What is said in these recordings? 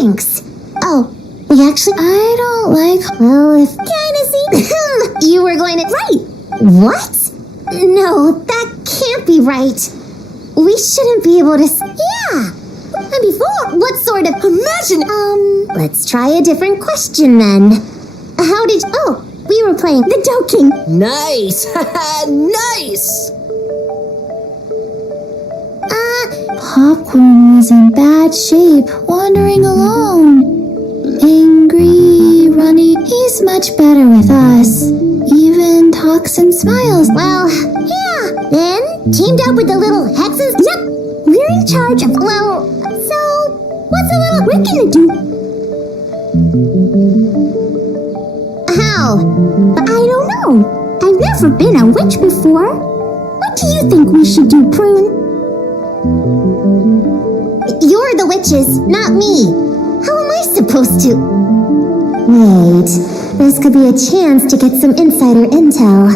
Thanks. Oh, we actually... I don't like... Well, if... Kinda see... You were going to... Right! What? No, that can't be right. We shouldn't be able to... Yeah! And before, what sort of... Imagine... Let's try a different question then. How did... Oh, we were playing the joking. Nice! Nice! Popcorn was in bad shape, wandering alone. Angry, running. He's much better with us. Even talks and smiles. Well, yeah. Then, teamed up with the little hexes. Yep, we're in charge of... Well, so, what's a little... We're gonna do... How? I don't know. I've never been a witch before. What do you think we should do, Prune? You're the witches, not me. How am I supposed to... Wait, this could be a chance to get some insider intel.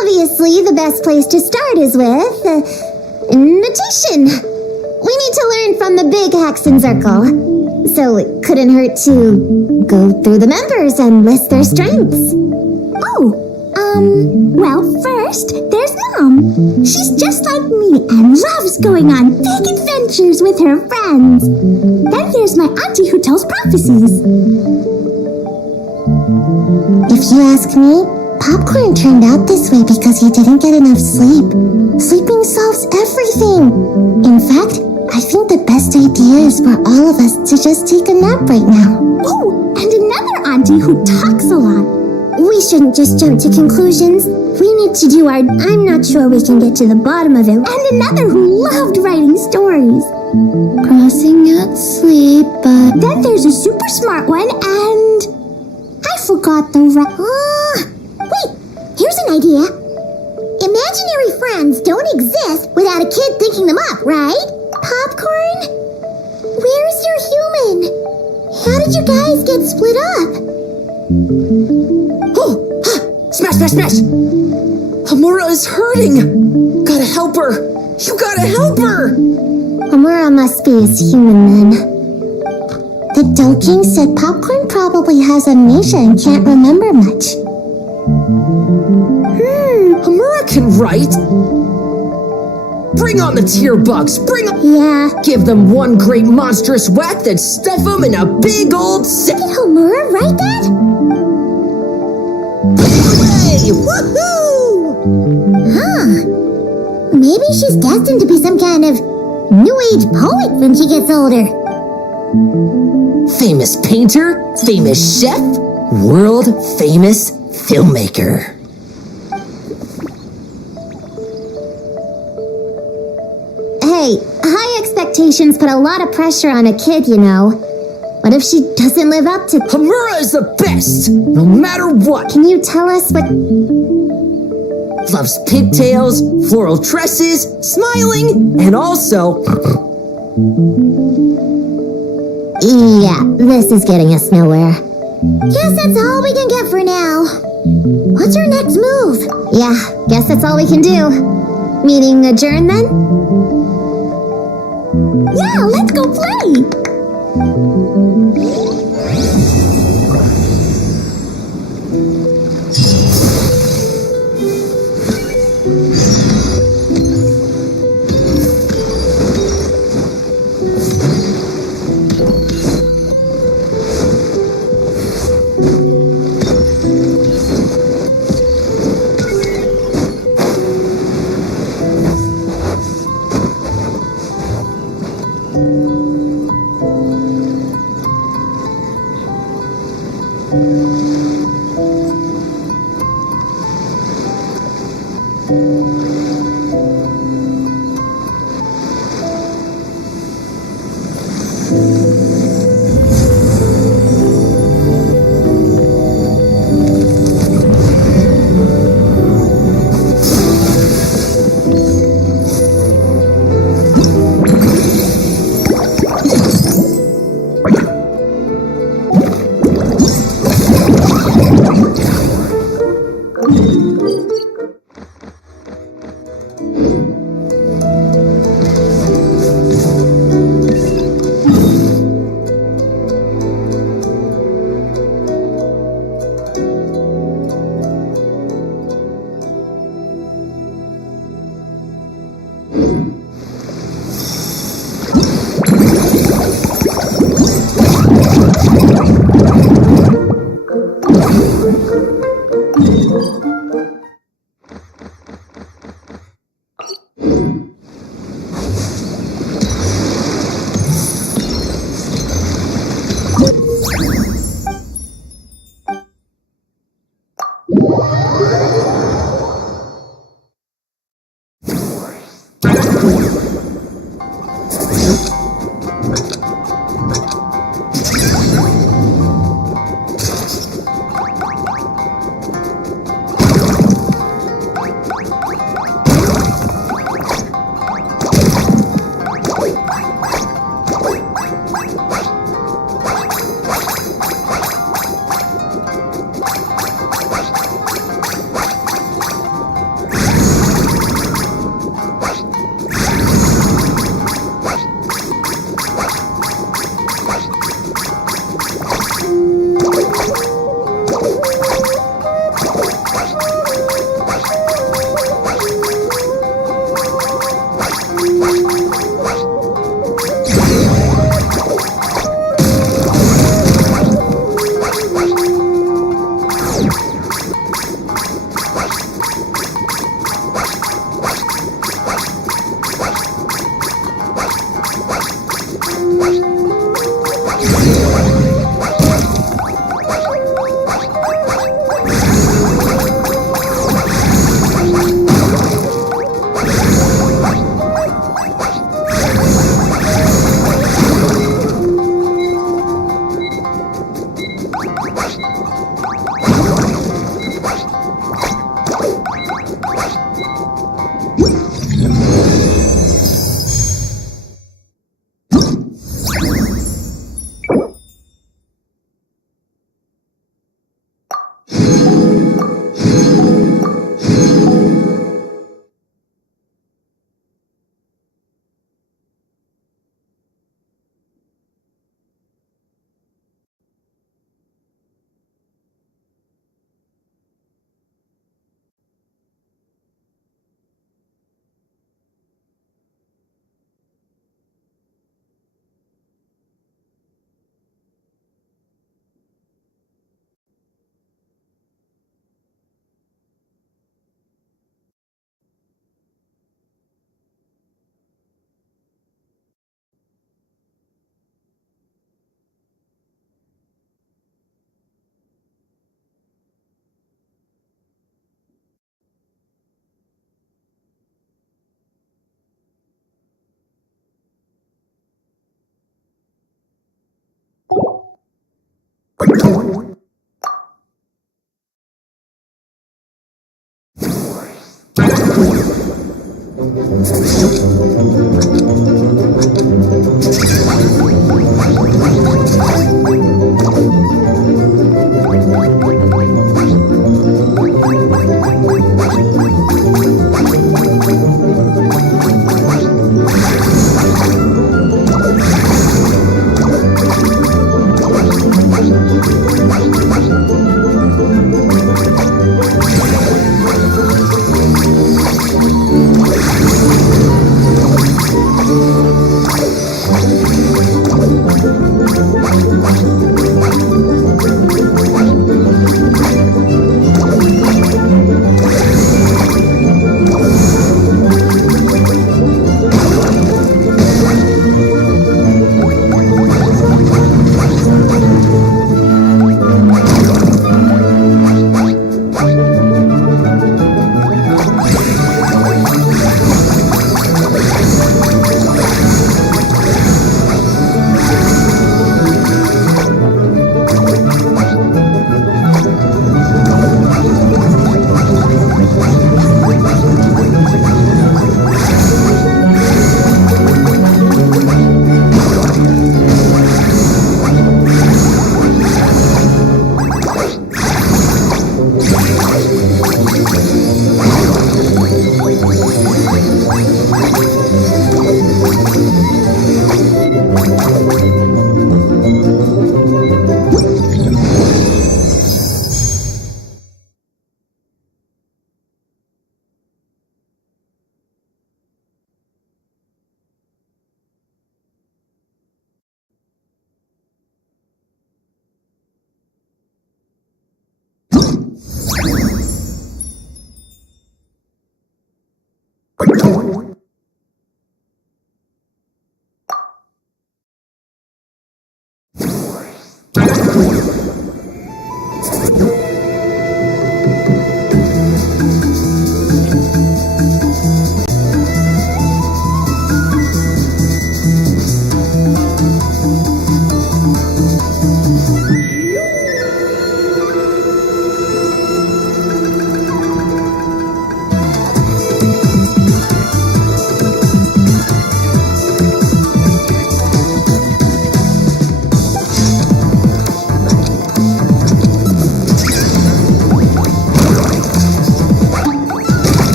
Obviously, the best place to start is with... notation. We need to learn from the big Haxton Circle. So it couldn't hurt to go through the members and list their strengths. Oh, well, first, there's Mom. She's just like me and loves going on big adventures with her friends. Then there's my auntie who tells prophecies. If you ask me, Popcorn turned out this way because he didn't get enough sleep. Sleeping solves everything. In fact, I think the best idea is for all of us to just take a nap right now. Oh, and another auntie who talks a lot. We shouldn't just jump to conclusions. We need to do our... I'm not sure we can get to the bottom of it. And another who loved writing stories. Crossing out sleep, but... Then there's a super smart one, and... I forgot the wait, here's an idea. Imaginary friends don't exist without a kid thinking them up, right? Popcorn? Where's your human? How did you guys get split up? Smash, smash, smash! Hamura is hurting! Gotta help her! You gotta help her! Hamura must be his human then. The Doking said Popcorn probably has amnesia and can't remember much. Hamura can write! Bring on the tear bugs! Bring on... Yeah. Give them one great monstrous whack, then stuff them in a big old sack! Did Hamura write that? Woohoo! Huh. Maybe she's destined to be some kind of new age poet when she gets older. Famous painter, famous chef, world famous filmmaker. Hey, high expectations put a lot of pressure on a kid, you know. What if she doesn't live up to... Hamura is the best, no matter what. Can you tell us what... Loves pigtails, floral tresses, smiling, and also... Yeah, this is getting us nowhere. Guess that's all we can get for now. What's your next move? Yeah, guess that's all we can do. Meaning adjourn then? Yeah, let's go play!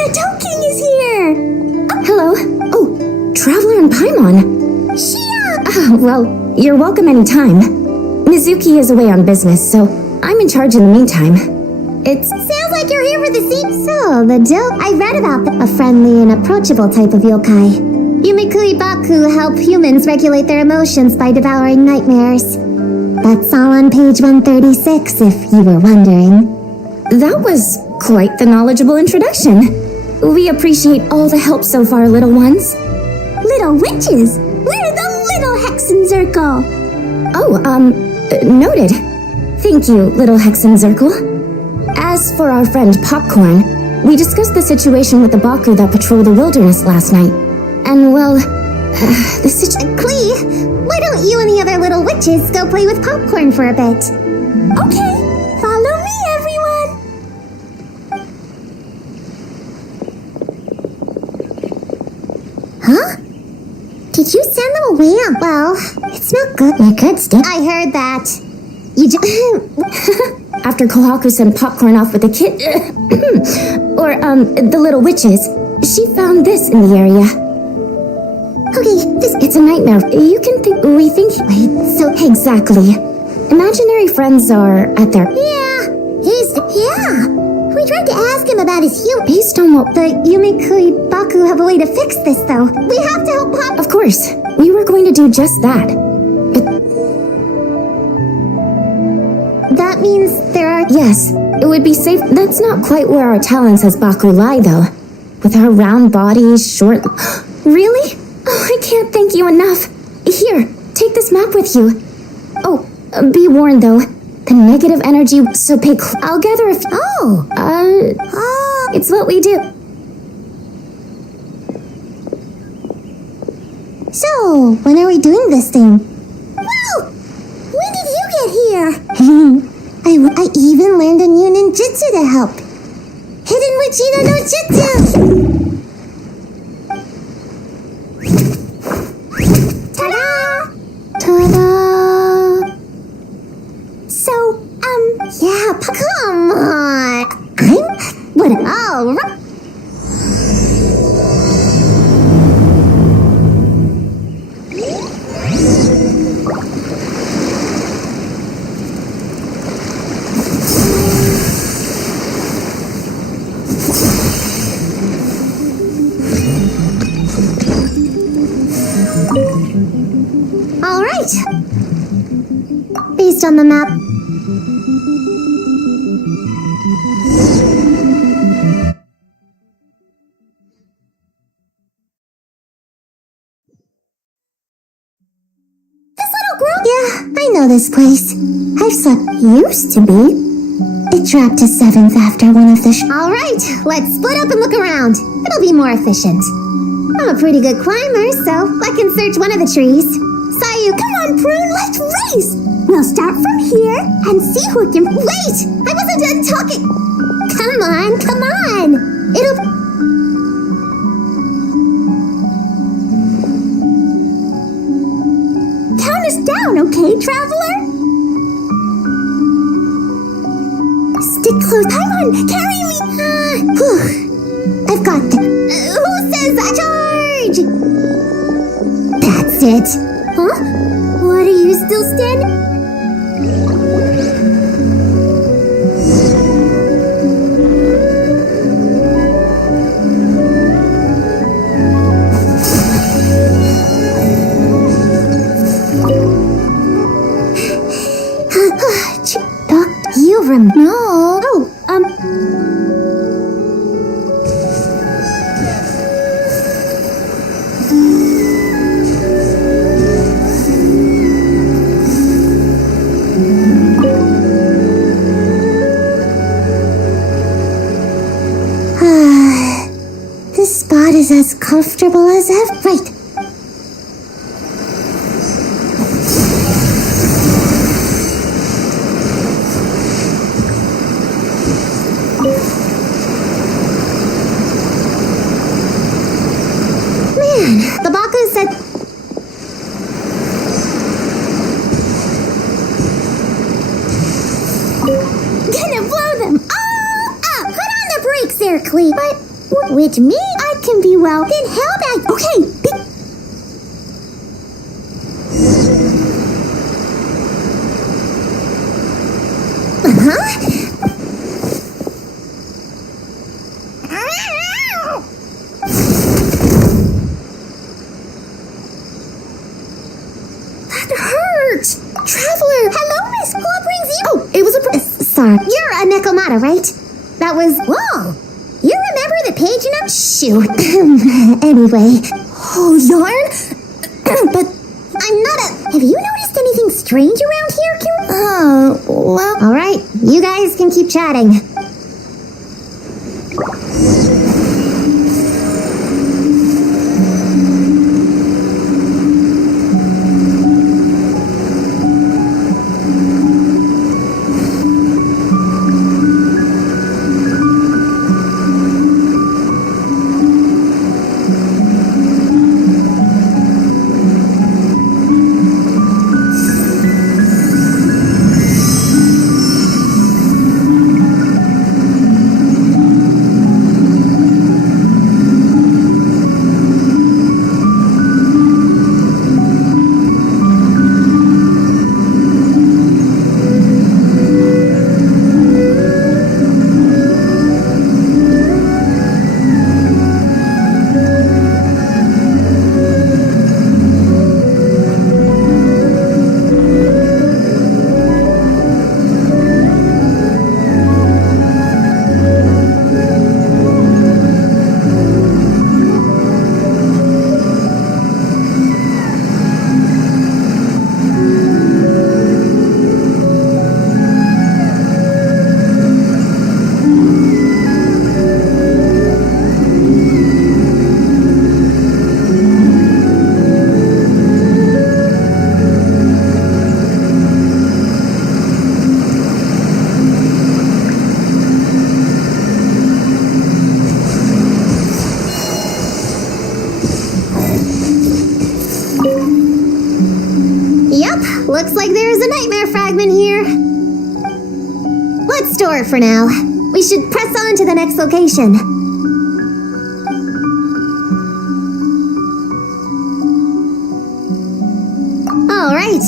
The Toad King is here! Hello. Oh, Traveler and Paimon. Shia! Well, you're welcome anytime. Mizuki is away on business, so I'm in charge in the meantime. Sounds like you're here for the same. So, the dope I read about a friendly and approachable type of yokai. Yumikui Baku help humans regulate their emotions by devouring nightmares. That's all on page 136, if you were wondering. That was quite the knowledgeable introduction. We appreciate all the help so far, little ones. Little witches! We're the Little Hexen Circle! Oh, noted. Thank you, little Hexen Circle. As for our friend Popcorn, we discussed the situation with the Baku that patrolled the wilderness last night. And, well, Klee, why don't you and the other little witches go play with Popcorn for a bit? Okay, follow me, everyone! Huh? Did you send them away? Well, it's not good. You could stay. I heard that. You just... After Kohaku sent Popcorn off with the kid... or, the little witches, she found this in the area. Okay, It's a nightmare. You can think... We think... Wait, so... Exactly. Imaginary friends are at their... Yeah! We tried to ask him about his human... Based on what... The Yumikui Baku have a way to fix this, though. We have to help Pop... Of course. We were going to do just that. But... That means there are... Yes, it would be safe... That's not quite where our talents as Baku lie, though. With our round bodies, short... Really? Oh, I can't thank you enough. Here, take this map with you. Oh, be warned, though. The negative energy, so pay I'll gather a few... It's what we do. So, when are we doing this thing? Whoa! When did you get here? I even learned a new ninjutsu to help. Hidden Witchino no Jutsu! Ta-da! Ta-da! So, yeah, come on! All right. placed on the map. This little group? Yeah, I know this place. I've slept used to be. It dropped to 7th after one of the Alright, let's split up and look around. It'll be more efficient. I'm a pretty good climber, so I can search one of the trees. Sayu, come on, Prune, let's race! We'll start from here and see who can... Wait! I wasn't done talking! Come on! It'll... Count us down, okay, traveler? Stick close. Come on, carry me! I've got who says charge? That's it. Huh? What, are you still standing? You no. Oh, this spot is as comfortable as ever. Right. Man, the Baku said... Gonna blow them all up! Put on the brakes there, Clee. But which means I can be well. Then how about... Okay, That hurts! Traveler! Hello, miss! What brings you? Oh, it was a... sorry. You're a Nekomata, right? That was... Whoa! You remember the page in a... Shoot. Anyway. Oh, yarn? But I'm not a... Have you noticed anything strange around here, Kira? Oh, well... Alright, you guys can keep chatting. Looks like there is a nightmare fragment here. Let's store it for now. We should press on to the next location. All right.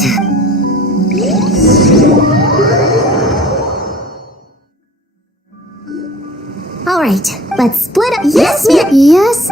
All right. Let's split up. Yes, ma'am. Yes.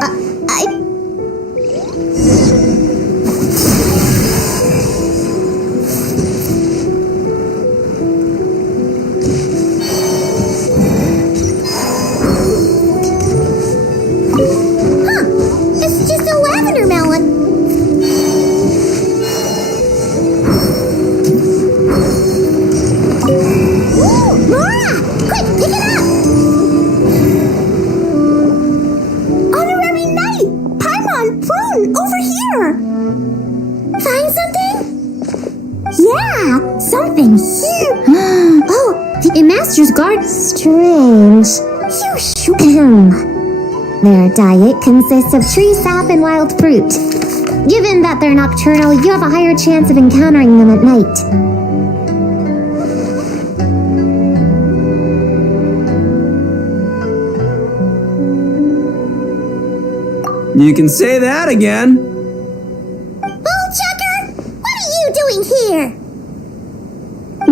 Prune, over here! Find something? Yeah, something here. Oh, the Master's Guard. Strange. You shoot. Their diet consists of tree sap and wild fruit. Given that they're nocturnal, you have a higher chance of encountering them at night. You can say that again. Bullchucker, what are you doing here?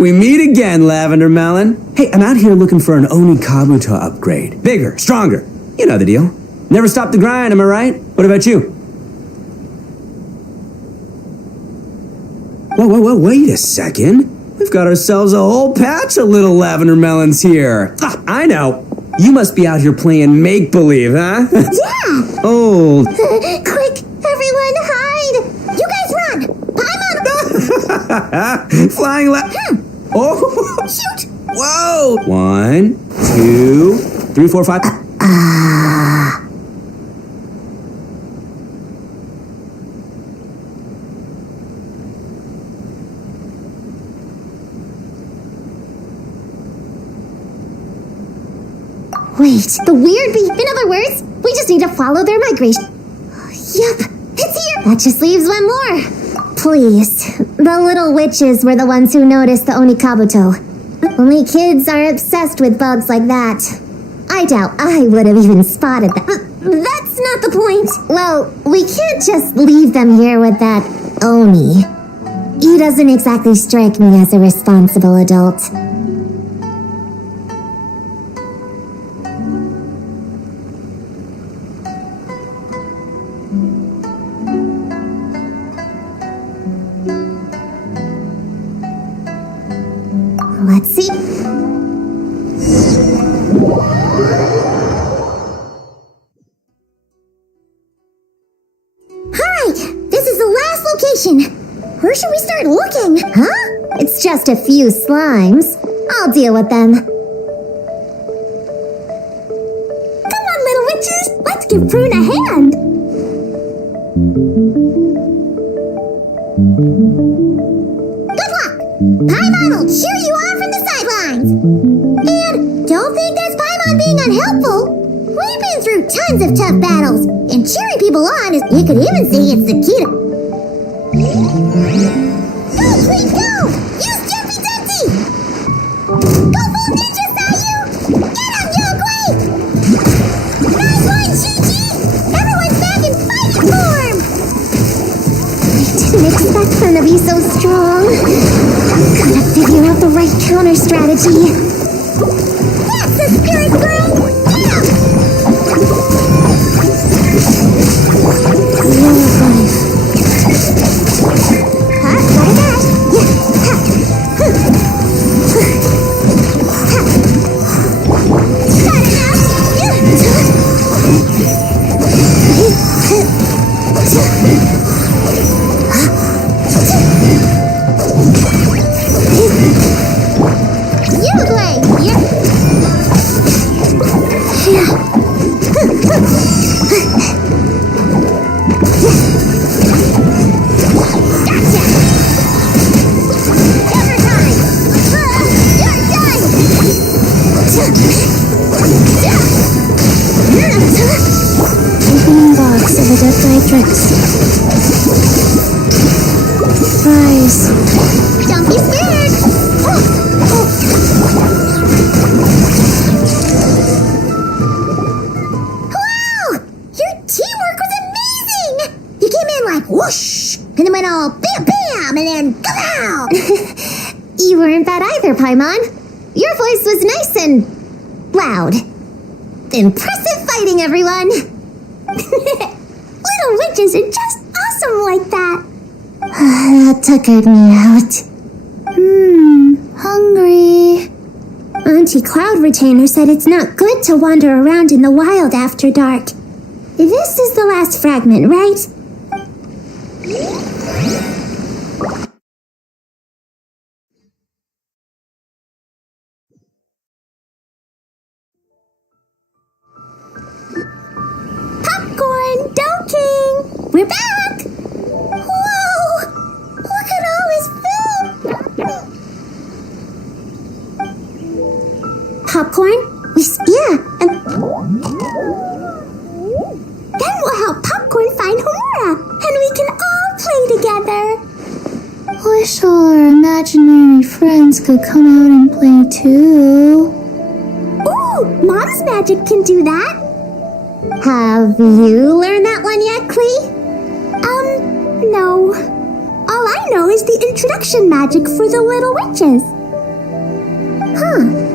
We meet again, Lavender Melon. Hey, I'm out here looking for an Oni Kabuto upgrade. Bigger, stronger. You know the deal. Never stop the grind, am I right? What about you? Whoa, wait a second. We've got ourselves a whole patch of little Lavender Melons here. Ah, I know. You must be out here playing make-believe, huh? Yeah! Oh. Quick, everyone hide! You guys run! Paimon! Flying Oh! Shoot! Whoa! 1, 2, 3, 4, 5. Wait, the weird bee. In other words, we just need to follow their migration. Yup, it's here. That just leaves one more. Please, the little witches were the ones who noticed the Onikabuto. Only kids are obsessed with bugs like that. I doubt I would have even spotted that. That's not the point. Well, we can't just leave them here with that Oni. He doesn't exactly strike me as a responsible adult. Let's see. Hi! This is the last location. Where should we start looking? Huh? It's just a few slimes. I'll deal with them. Come on, little witches. Let's give Prune a hand. Good luck! Paimon will cheer you on from the sidelines. And don't think that's Paimon being unhelpful. We've been through tons of tough battles, and cheering people on is, you could even say it's the key to... Go, Queen, go! Use Jumpy Dumpty! Go full ninja, Sayu! Get him, Yogway! Nice one, Chi-Chi! Everyone's back in fighting form! I didn't expect them to be so strong. Gotta figure out the right counter strategy. That's the spirit, girl! Get him! Huh? Got that? Yeah. Ha. Huh. Ha. Got enough? You play! Yeah. Gotcha! Overtime! You're done! Opening box of a dead Nitrix. Surprise. Don't be scared! Wow! Your teamwork was amazing! You came in like whoosh, and then went all bam bam, and then kapow! You weren't bad either, Paimon. Your voice was nice and loud. Impressive fighting, everyone! Little witches are just awesome like that. That tuckered me out. Hungry. Auntie Cloud Retainer said it's not good to wander around in the wild after dark. This is the last fragment, right? Popcorn, don't talking. We're back. Whoa! Look at all this food. Popcorn? And then we'll help Popcorn find Homura, and we can all play together. Wish all our imaginary friends could come out and play too. Ooh, Mom's magic can do that. Have you learned that one yet, Klee? No. All I know is the introduction magic for the little witches.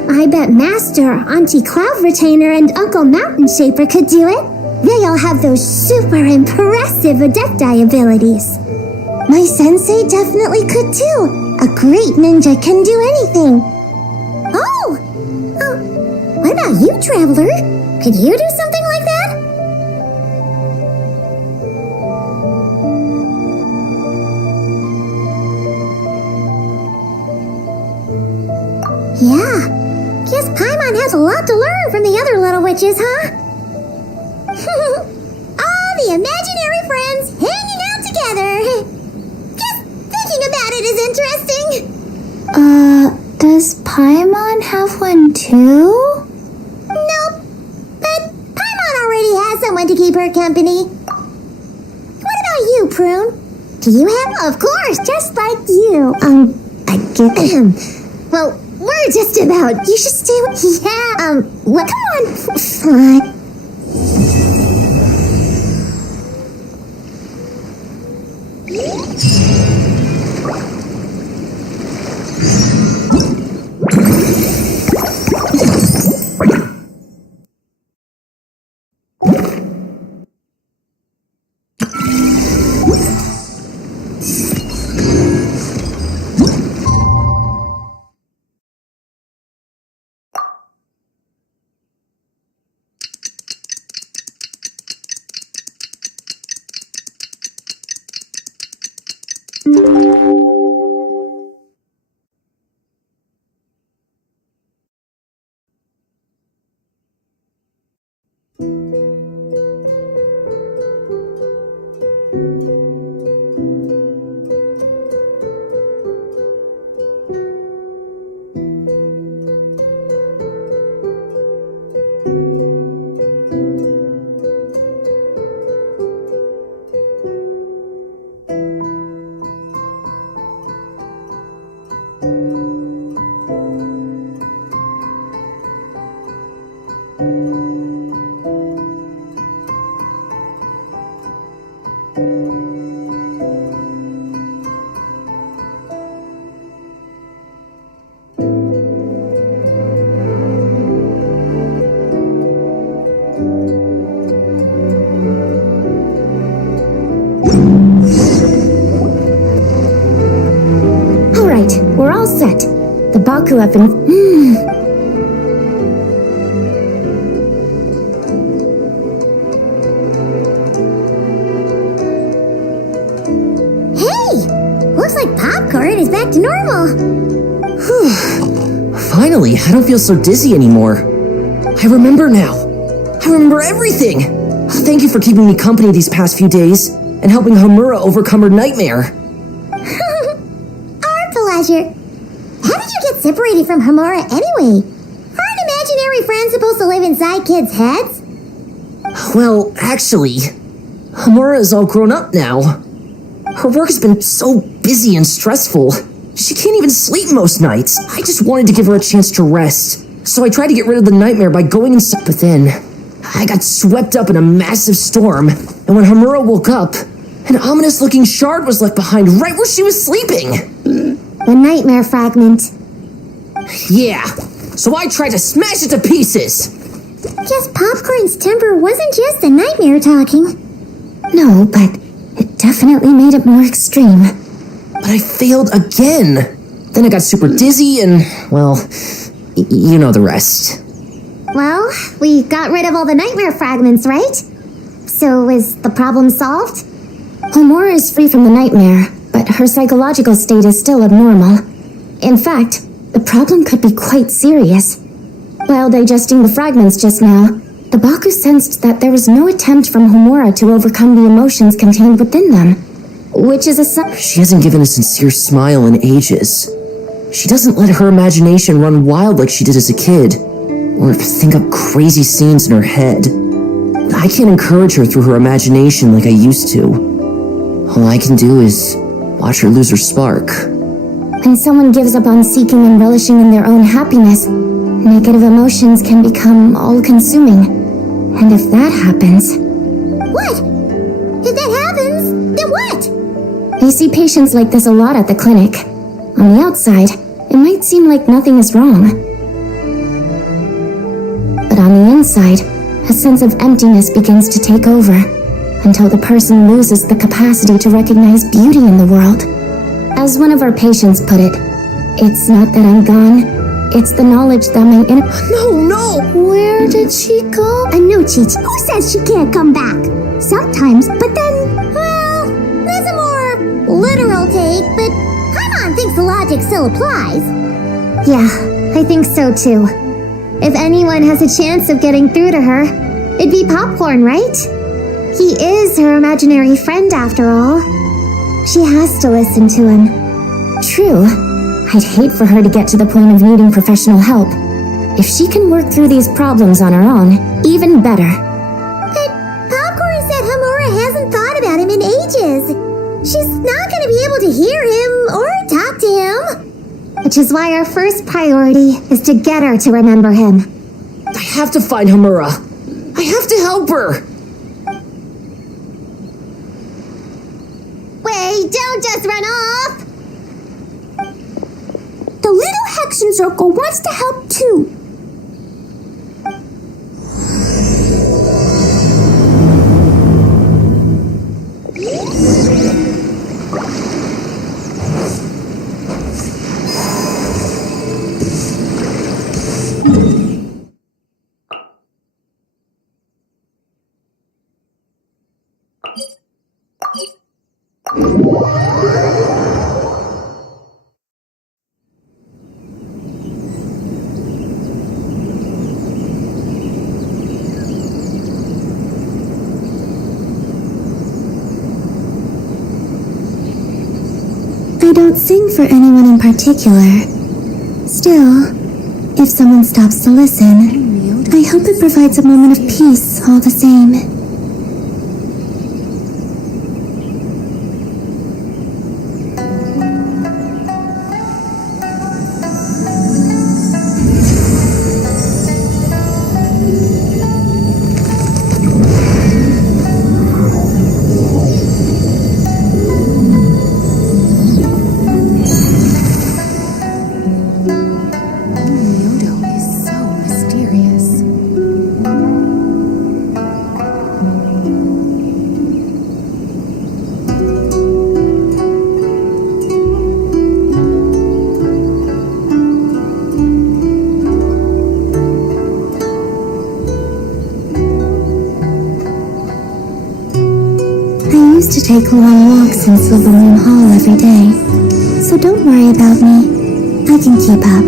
I bet Master, Auntie Cloud Retainer, and Uncle Mountain Shaper could do it. They all have those super impressive Adepti abilities. My sensei definitely could too. A great ninja can do anything. Oh, what about you, Traveler? Could you do something like that? Yeah, guess Paimon has a lot to learn from the other little witches, huh? All the imaginary friends hanging out together. Just thinking about it is interesting. Does Paimon have one too? Nope, but Paimon already has someone to keep her company. What about you, Prune? Do you have? Of course, just like you. I get well, we're just about. You should stay with. Yeah. Well, come on. Fine. We're all set. The Baku have been... Hey! Looks like Popcorn is back to normal. Finally, I don't feel so dizzy anymore. I remember now. I remember everything. Thank you for keeping me company these past few days and helping Homura overcome her nightmare. Our pleasure. How did you get separated from Homura anyway? Aren't imaginary friends supposed to live inside kids' heads? Well, actually, Homura is all grown up now. Her work has been so busy and stressful. She can't even sleep most nights. I just wanted to give her a chance to rest. So I tried to get rid of the nightmare by going inside, but then I got swept up in a massive storm. And when Homura woke up, an ominous-looking shard was left behind right where she was sleeping. The nightmare fragment. Yeah, so I tried to smash it to pieces. Guess Popcorn's temper wasn't just the nightmare talking. No, but it definitely made it more extreme. But I failed again. Then I got super dizzy and, well, you know the rest. Well, we got rid of all the nightmare fragments, right? So is the problem solved? Homura is free from the nightmare, but her psychological state is still abnormal. In fact, the problem could be quite serious. While digesting the fragments just now, The Baku sensed that there was no attempt from Homura to overcome the emotions contained within them, which is a sign. She hasn't given a sincere smile in ages. She doesn't let her imagination run wild like she did as a kid, or think up crazy scenes in her head. I can't encourage her through her imagination like I used to. All I can do is watch her lose her spark. When someone gives up on seeking and relishing in their own happiness, negative emotions can become all-consuming. And if that happens... What? If that happens, then what? We see patients like this a lot at the clinic. On the outside, it might seem like nothing is wrong. But on the inside, a sense of emptiness begins to take over, until the person loses the capacity to recognize beauty in the world. As one of our patients put it, it's not that I'm gone, it's the knowledge that my inner— No! Where did she go? I know, Cheech. Who says she can't come back? Sometimes, but then, well, there's a more literal take, but Paimon thinks the logic still applies. Yeah, I think so too. If anyone has a chance of getting through to her, it'd be Popcorn, right? He is her imaginary friend after all. She has to listen to him. True. I'd hate for her to get to the point of needing professional help. If she can work through these problems on her own, even better. But Popcorn said Homura hasn't thought about him in ages. She's not going to be able to hear him or talk to him. Which is why our first priority is to get her to remember him. I have to find Homura. I have to help her. Wait, don't just run off! The little Hexen Circle wants to help too. I don't sing for anyone in particular. Still, if someone stops to listen, I hope it provides a moment of peace all the same. To take long walks in Silvermoon Hall every day, so don't worry about me. I can keep up.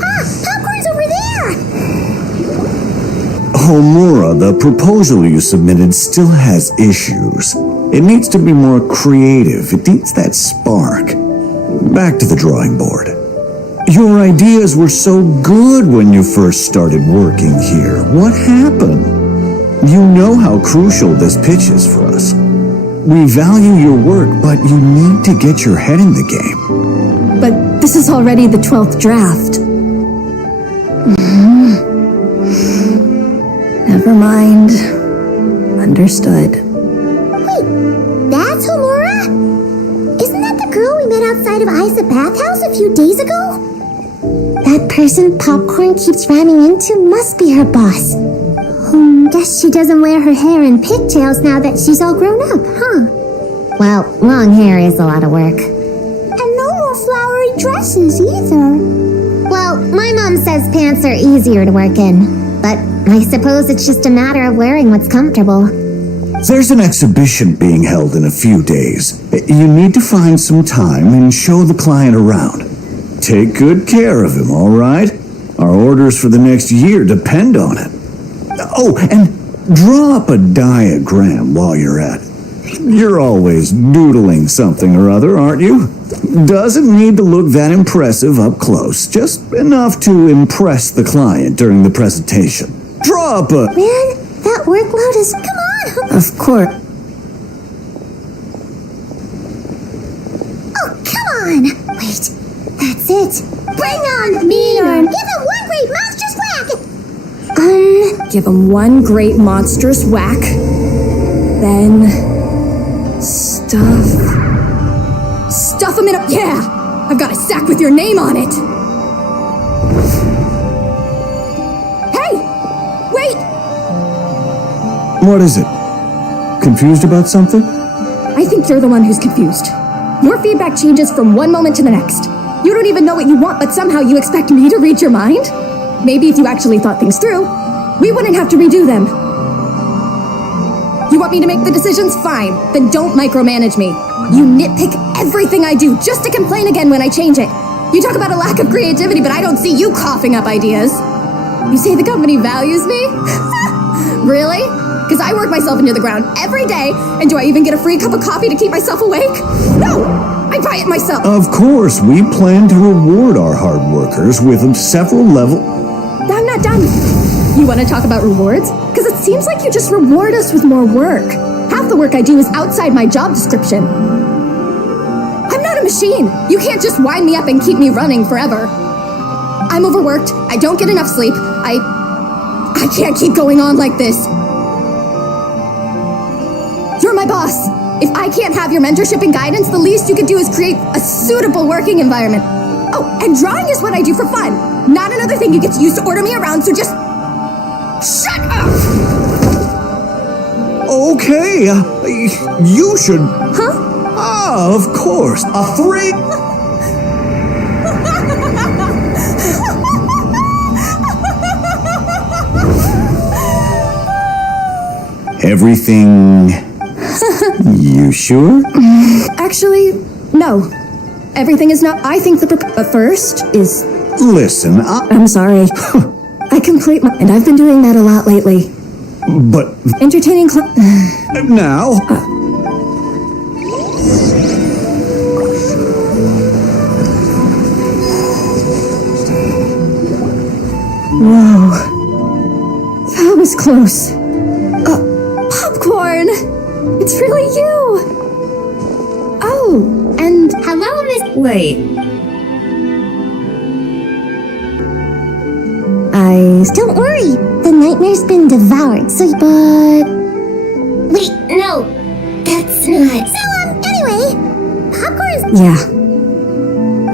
Ah! Popcorn's over there! Homura, the proposal you submitted still has issues. It needs to be more creative. It needs that spark. Back to the drawing board. Your ideas were so good when you first started working here. What happened? You know how crucial this pitch is for us. We value your work, but you need to get your head in the game. But this is already the 12th draft. Never mind. Understood. Wait, that's Homura? Isn't that the girl we met outside of Isa Bathhouse a few days ago? That person Popcorn keeps ramming into must be her boss. Guess she doesn't wear her hair in pigtails now that she's all grown up, huh? Well, long hair is a lot of work. And no more flowery dresses either. Well, my mom says pants are easier to work in, but I suppose it's just a matter of wearing what's comfortable. There's an exhibition being held in a few days. You need to find some time and show the client around. Take good care of him, all right? Our orders for the next year depend on it. Oh, and draw up a diagram while you're at it. You're always doodling something or other, aren't you? Doesn't need to look that impressive up close, just enough to impress the client during the presentation. Draw up a... Man, that workload is... Come on! Of course. Oh, come on! Wait, that's it. Bring on Meanorm! Give him one great monstrous whack! Give him one great monstrous whack. Then... Stuff him in a... Yeah! I've got a sack with your name on it! Hey! Wait! What is it? Confused about something? I think you're the one who's confused. Your feedback changes from one moment to the next. You don't even know what you want, but somehow you expect me to read your mind? Maybe if you actually thought things through, we wouldn't have to redo them. You want me to make the decisions? Fine. Then don't micromanage me. You nitpick everything I do just to complain again when I change it. You talk about a lack of creativity, but I don't see you coughing up ideas. You say the company values me? Really? Because I work myself into the ground every day, and do I even get a free cup of coffee to keep myself awake? No! I buy it myself! Of course, we plan to reward our hard workers with several level... I'm not done. You want to talk about rewards? Because it seems like you just reward us with more work. Half the work I do is outside my job description. I'm not a machine. You can't just wind me up and keep me running forever. I'm overworked. I don't get enough sleep. I can't keep going on like this. You're my boss. If I can't have your mentorship and guidance, the least you could do is create a suitable working environment. Oh, and drawing is what I do for fun. Not another thing you get to use to order me around, so just... Shut up! Okay, you should... Huh? Ah, of course. A 3... Everything... You sure? Actually, no. Everything is not... I think the... But first is... Listen, I'm sorry. I complete my... And I've been doing that a lot lately. But... Entertaining Now... Whoa. That was close. Popcorn! It's really you! Oh, and... Hello, Miss... Wait. Don't worry, the nightmare's been devoured, so... But... Wait, no, that's not... So, anyway, popcorn's... Yeah.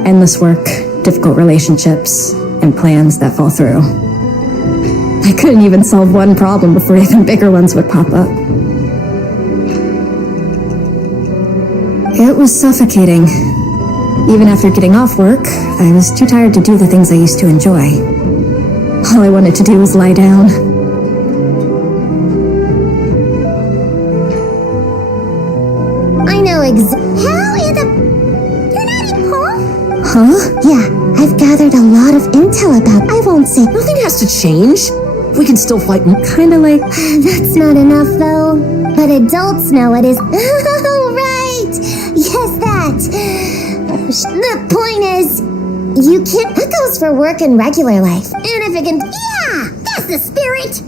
Endless work, difficult relationships, and plans that fall through. I couldn't even solve one problem before even bigger ones would pop up. It was suffocating. Even after getting off work, I was too tired to do the things I used to enjoy. All I wanted to do was lie down. I know How in the... You're not in home? Huh? Yeah, I've gathered a lot of intel about... I won't say... Nothing has to change. We can still fight. Kinda like... That's not enough, though. But adults know it is... Oh, right! Yes, that! The point is... You can't... That goes for work and regular life. And if it can... Yeah! That's the spirit!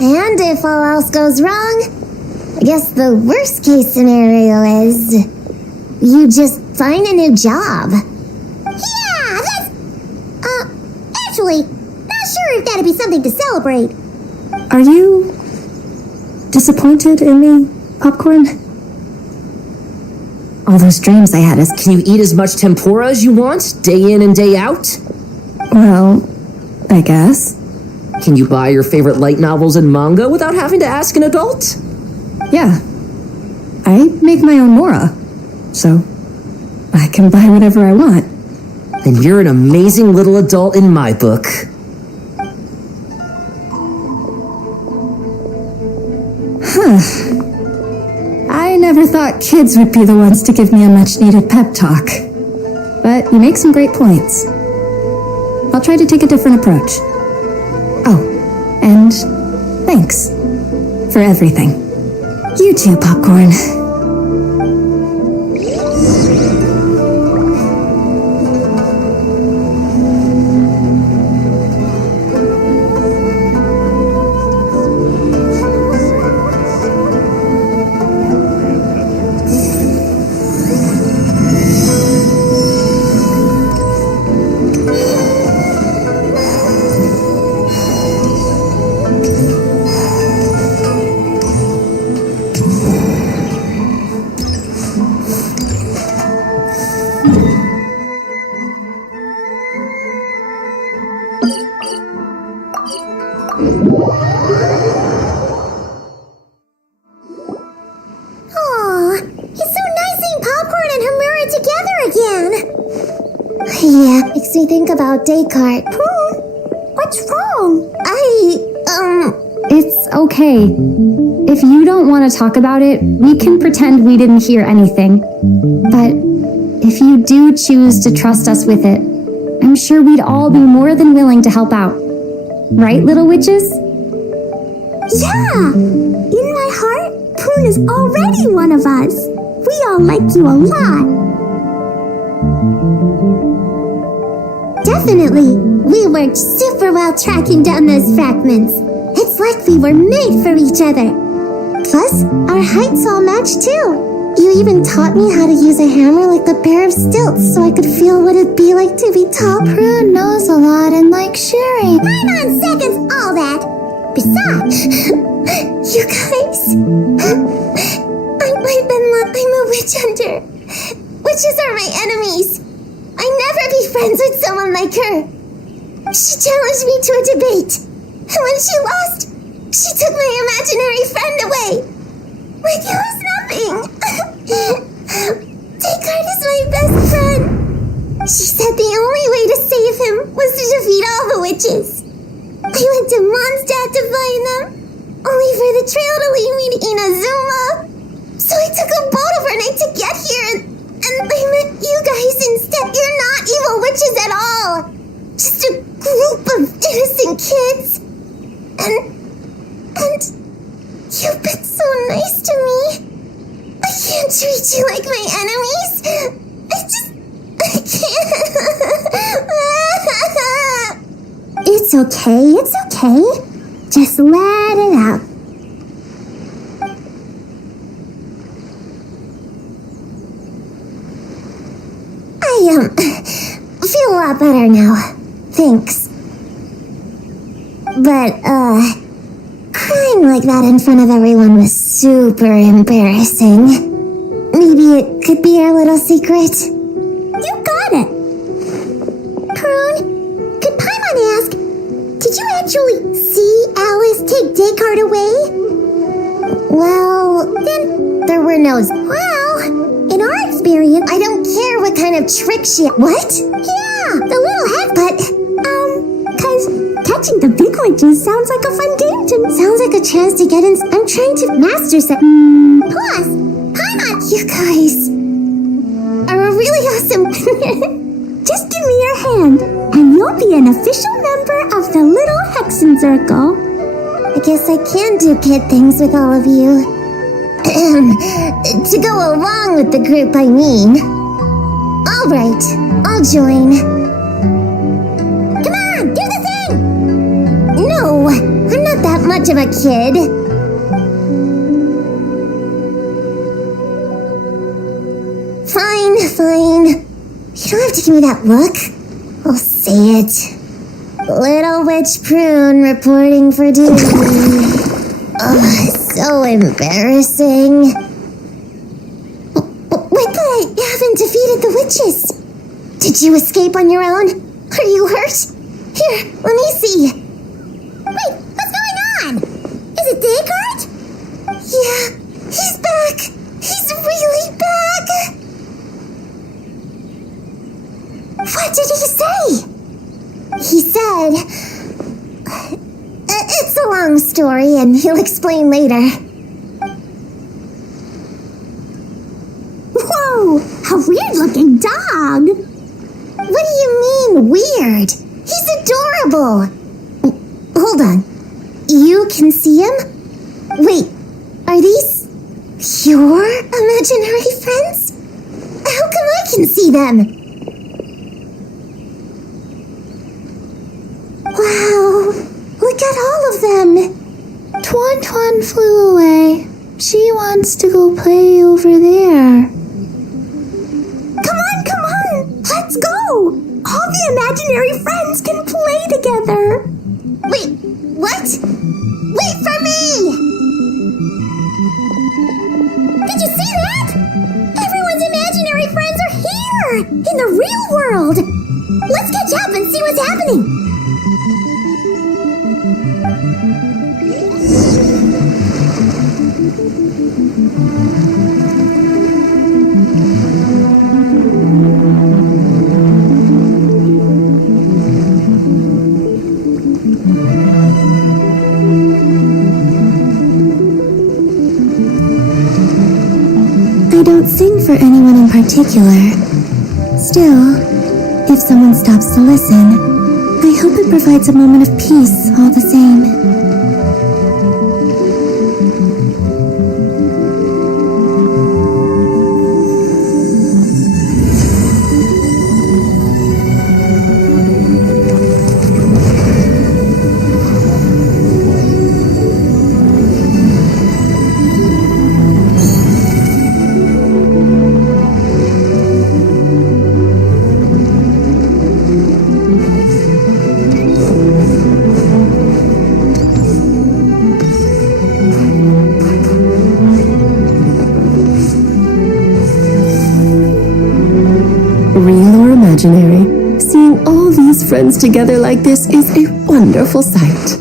And if all else goes wrong... I guess the worst case scenario is... You just find a new job. Yeah! That's... Actually... Not sure if that'd be something to celebrate. Are you... disappointed in me, Popcorn? All those dreams I had as... Can you eat as much tempura as you want, day in and day out? Well, I guess. Can you buy your favorite light novels and manga without having to ask an adult? Yeah. I make my own mora, so I can buy whatever I want. Then you're an amazing little adult in my book. I never thought kids would be the ones to give me a much-needed pep talk. But you make some great points. I'll try to take a different approach. Oh, and Thanks. For everything. You too, Popcorn. Aw, it's so nice seeing Popcorn and Hamura together again. Yeah, makes me think about Descartes. What's wrong? It's okay. If you don't want to talk about it, we can pretend we didn't hear anything. But if you do choose to trust us with it, I'm sure we'd all be more than willing to help out. Right, little witches? Yeah! In my heart, Prune is already one of us. We all like you a lot. Definitely. We worked super well tracking down those fragments. It's like we were made for each other. Plus, our heights all match too. You even taught me how to use a hammer like a pair of stilts so I could feel what it'd be like to be tall. Prune knows a lot and likes sharing. 9 on seconds, all that. Besides, you guys, I'm a witch hunter. Witches are my enemies. I'd never be friends with someone like her. She challenged me to a debate. And when she lost, she took my imaginary friend away. Like it was nothing. Descartes is my best friend. She said the only way to save him was to defeat all the witches. I went to Mondstadt to find them, only for the trail to lead me to Inazuma. So I took a boat overnight to get here, and I met you guys instead. You're not evil witches at all. Just a group of innocent kids. And you've been so nice to me. I can't treat you like my enemies. I can't. It's okay. Just let it out. I feel a lot better now. Thanks. But, crying like that in front of everyone was super embarrassing. Maybe it could be our little secret. You got it. Prune, could Paimon ask, did you actually see Alice take Descartes away? Well, then there were no... Well, in our experience, I don't care what kind of trick she... What? Yeah, the little heck, but... Cause catching the big witches sounds like a fun game to me. Sounds like a chance to get in... I'm trying to master set... Plus, Paimon, you guys are a really awesome... Just give me your hand, and you'll be an official member of the Little Hexen Circle. I guess I can do kid things with all of you. To go along with the group, I mean. All right, I'll join. Come on, do the thing! No, I'm not that much of a kid. Fine. You don't have to give me that look. I'll say it. Little Witch Prune reporting for duty. Oh, so embarrassing. What the haven't defeated the witches? Did you escape on your own? Are you hurt? Here, let me see. Wait, what's going on? Is it Descartes? Yeah, he's back. He's really back. What did he say? He said... it's a long story, and he'll explain later. Whoa! A weird-looking dog! What do you mean, weird? He's adorable! Hold on. You can see him? Wait, are these your imaginary friends? How come I can see them? Wow, look at all of them. Tuan flew away. She wants to go play over there. Come on, let's go. All the imaginary friends can play together. Wait, what? Wait for me! Did you see that? Everyone's imaginary friends are here! In the real world! Let's catch up and see what's happening! I don't sing for anyone in particular. Still, if someone stops to listen, I hope it provides a moment of peace all the same. Real or imaginary, seeing all these friends together like this is a wonderful sight.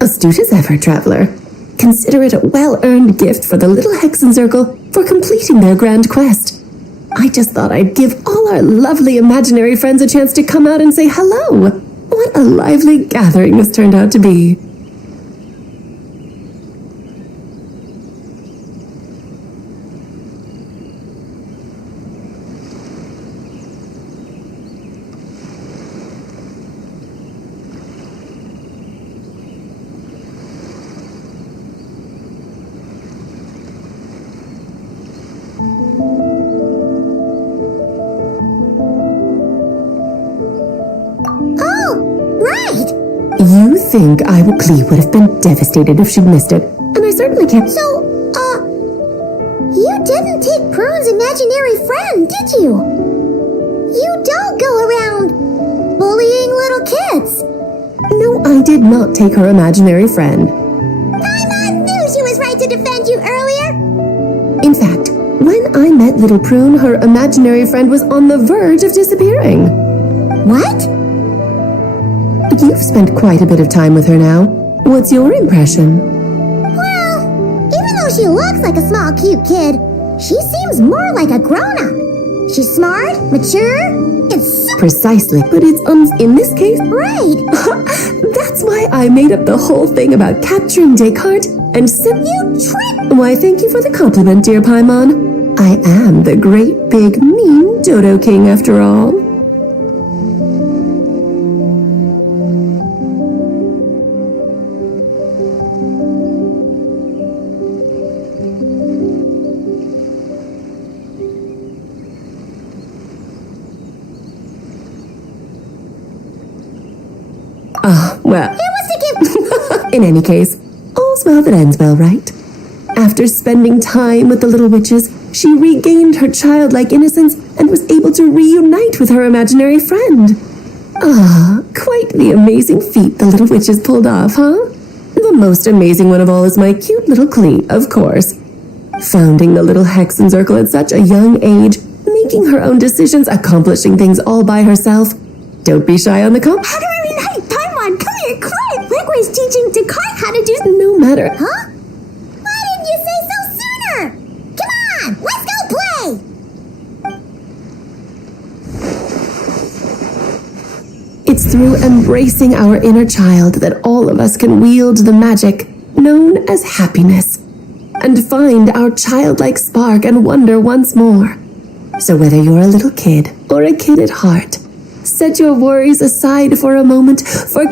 Astute as ever, traveler. Consider it a well-earned gift for the little Hexen Circle for completing their grand quest. I just thought I'd give all our lovely imaginary friends a chance to come out and say hello. What a lively gathering this turned out to be. You think Lee would have been devastated if she'd missed it, and I certainly can't. So, you didn't take Prune's imaginary friend, did you? You don't go around bullying little kids. No, I did not take her imaginary friend. Paimon knew she was right to defend you earlier. In fact, when I met little Prune, her imaginary friend was on the verge of disappearing. What? You've spent quite a bit of time with her now. What's your impression? Well, even though she looks like a small, cute kid, she seems more like a grown-up. She's smart, mature, and so... Precisely, but it's in this case... Right! That's why I made up the whole thing about capturing Descartes and You tricked... Why, thank you for the compliment, dear Paimon. I am the great, big, mean Dodo King, after all. Well, It was to give... in any case, all's well that ends well, right? After spending time with the little witches, she regained her childlike innocence and was able to reunite with her imaginary friend. Quite the amazing feat the little witches pulled off, huh? The most amazing one of all is my cute little Klee, of course. Founding the little Hexen Circle at such a young age, making her own decisions, accomplishing things all by herself. Don't be shy on the comp. How do I mean, hey, Paimon, come here, quick! Liquid's teaching Dekai how to do... No matter. Huh? Why didn't you say so sooner? Come on, let's go play! It's through embracing our inner child that all of us can wield the magic known as happiness and find our childlike spark and wonder once more. So whether you're a little kid or a kid at heart, set your worries aside for a moment, for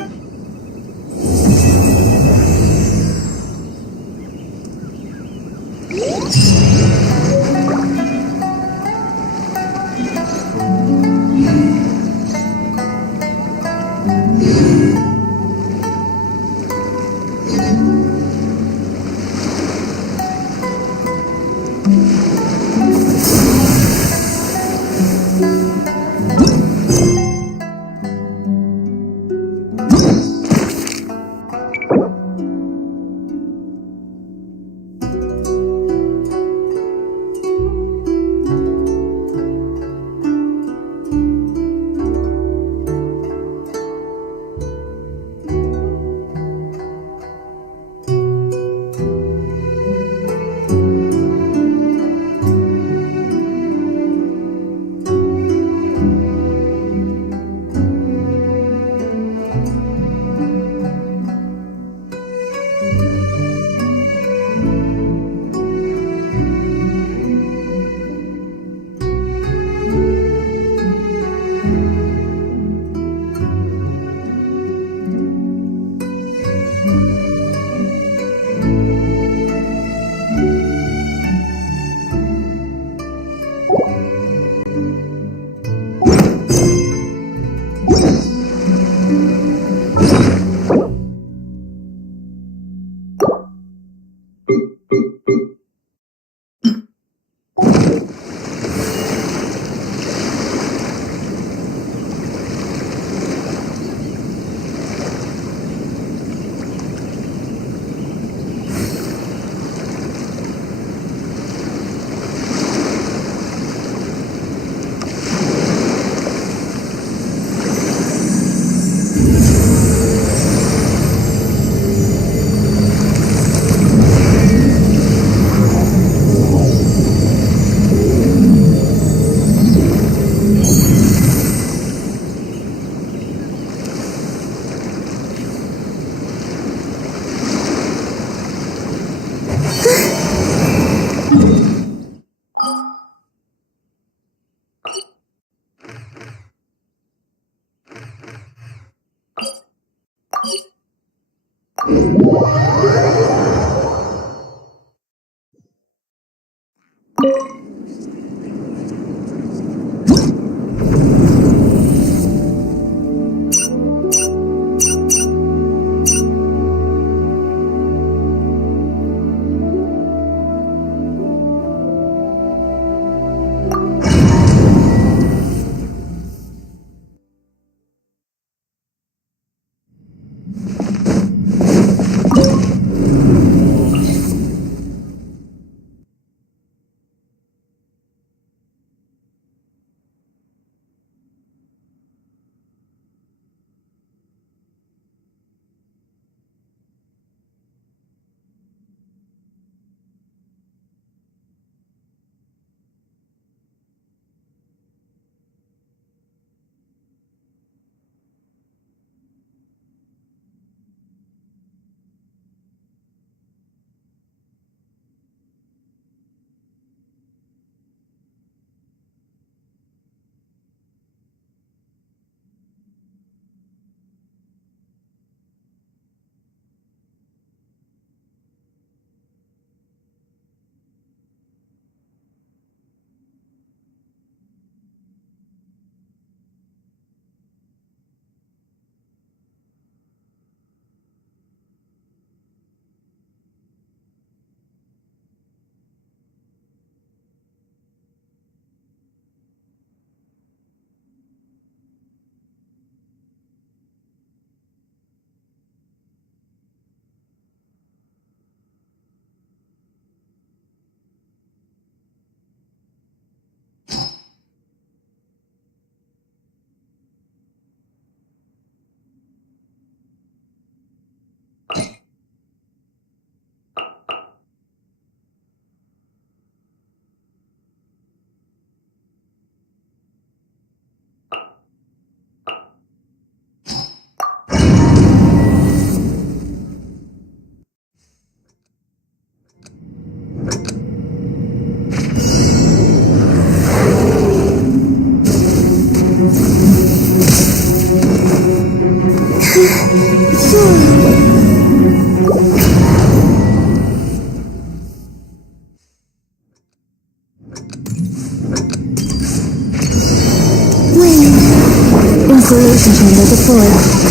Installation chamber deployed.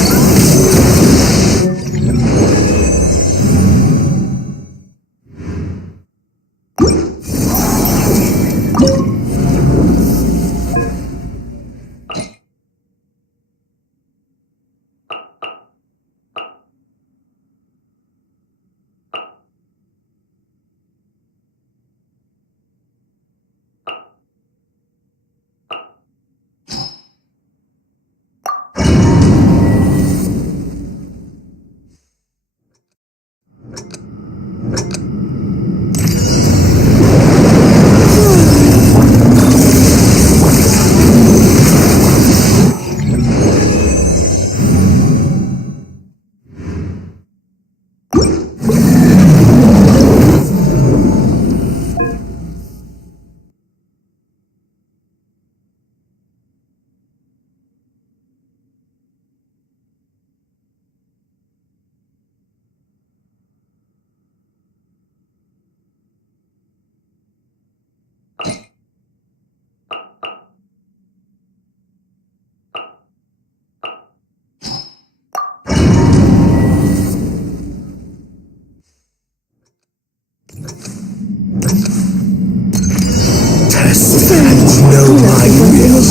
Test and know my will.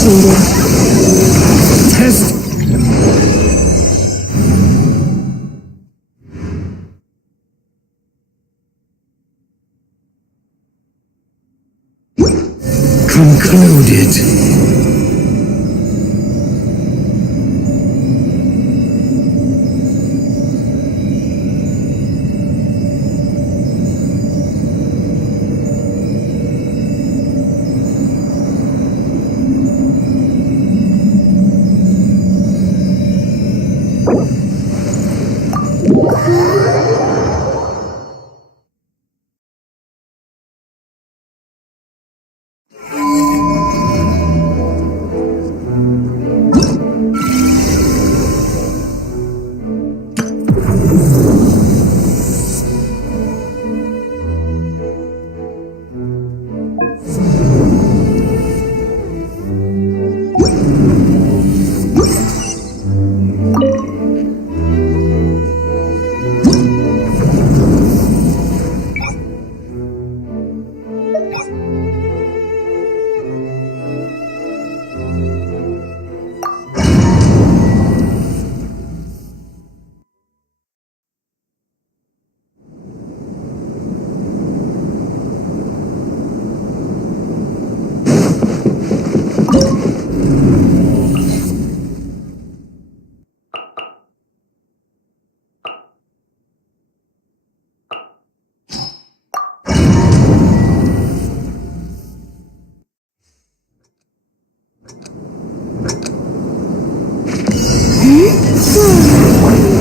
Test. Concluded.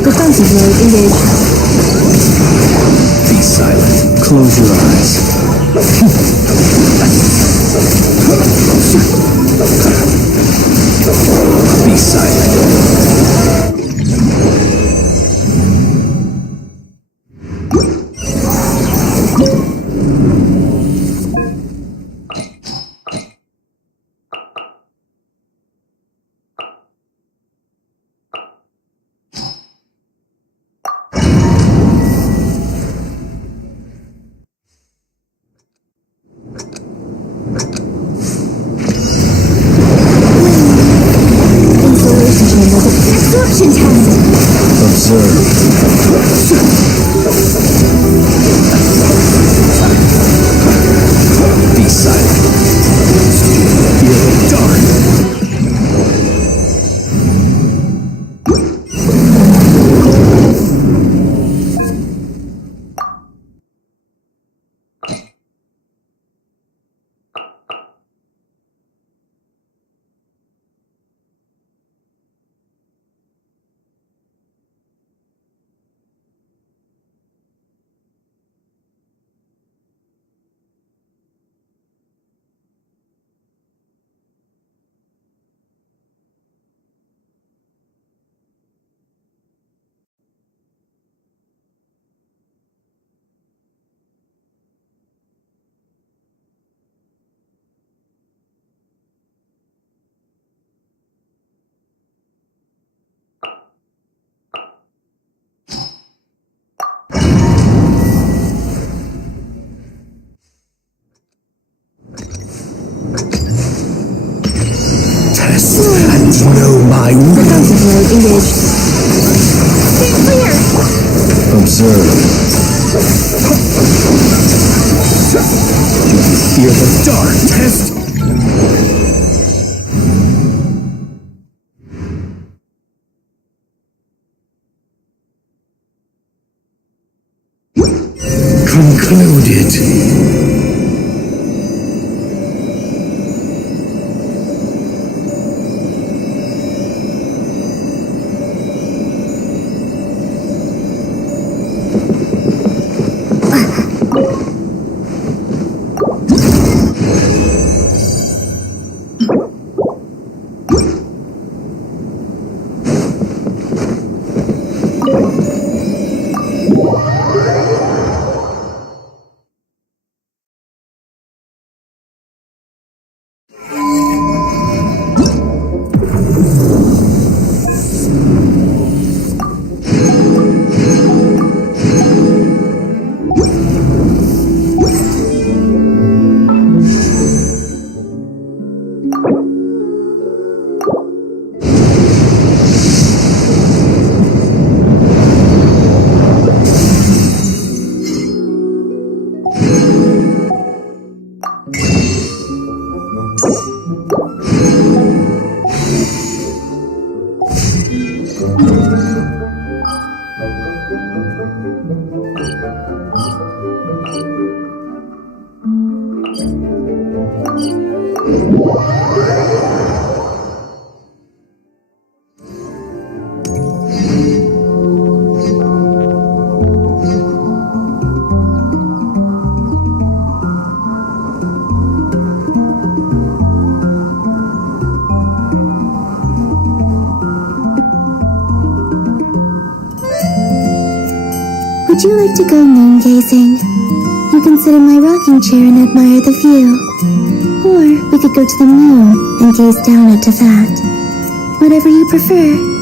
Defensive mode engaged. Be silent. Close your eyes. Be silent. Installation chamber absorption test. Observe. Be silent. Feel the dark. I will Engaged. Stay clear! observe. Fear the dark, test. Concluded. Would you like to go moon gazing? You can sit in my rocking chair and admire the view. Or we could go to the moon and gaze down at Tefat. Whatever you prefer.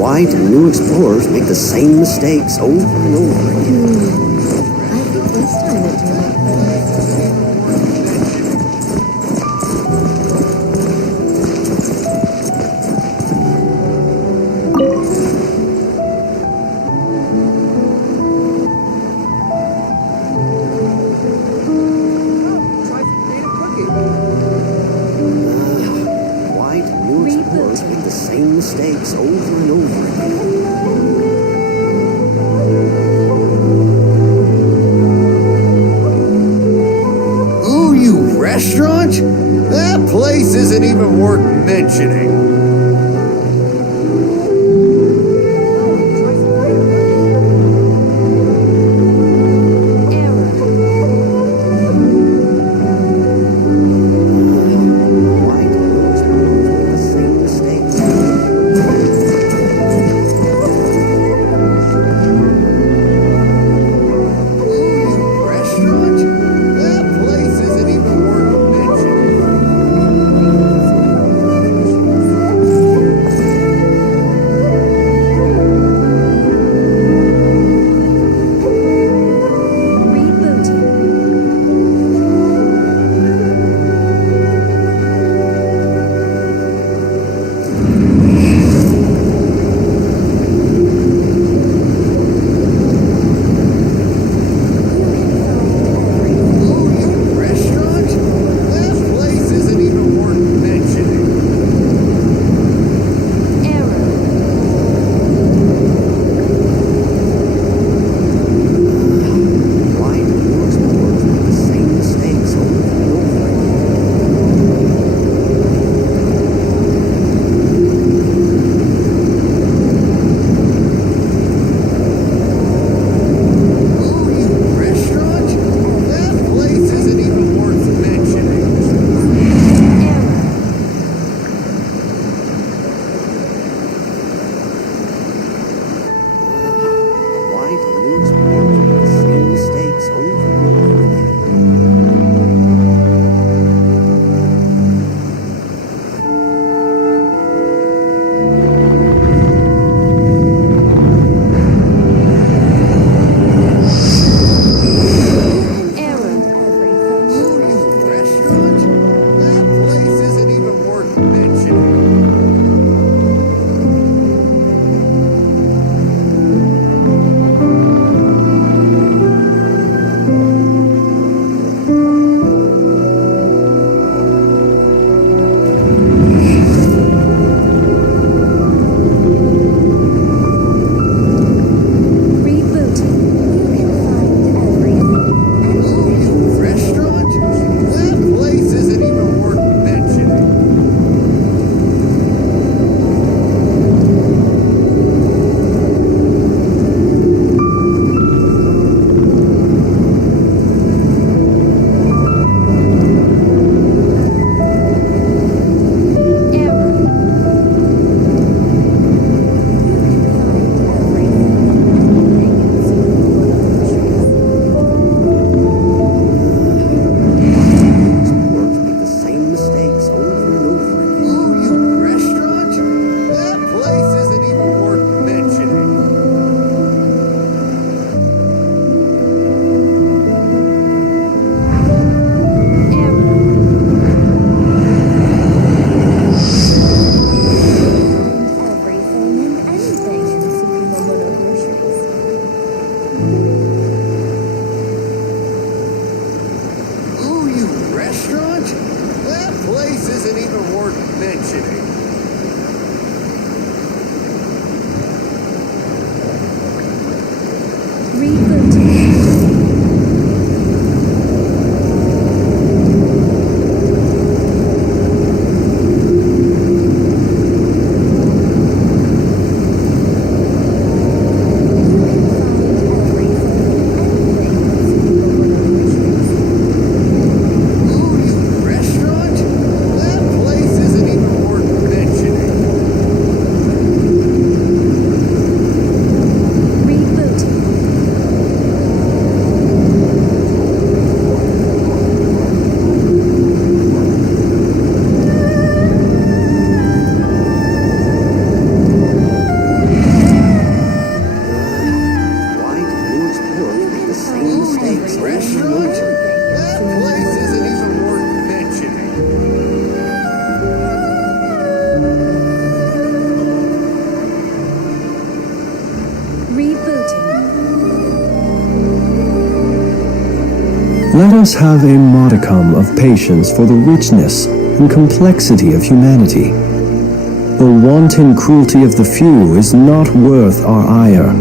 Why do new explorers make the same mistakes over and over again? I think this time it Why do new explorers make the same mistakes over and over again? Ooh, you restaurant? That place isn't even worth mentioning. Why do new explorers make the same mistakes? Ooh, you restaurant? That place isn't even worth mentioning. Let us have a modicum of patience for the richness and complexity of humanity. The wanton cruelty of the few is not worth our ire.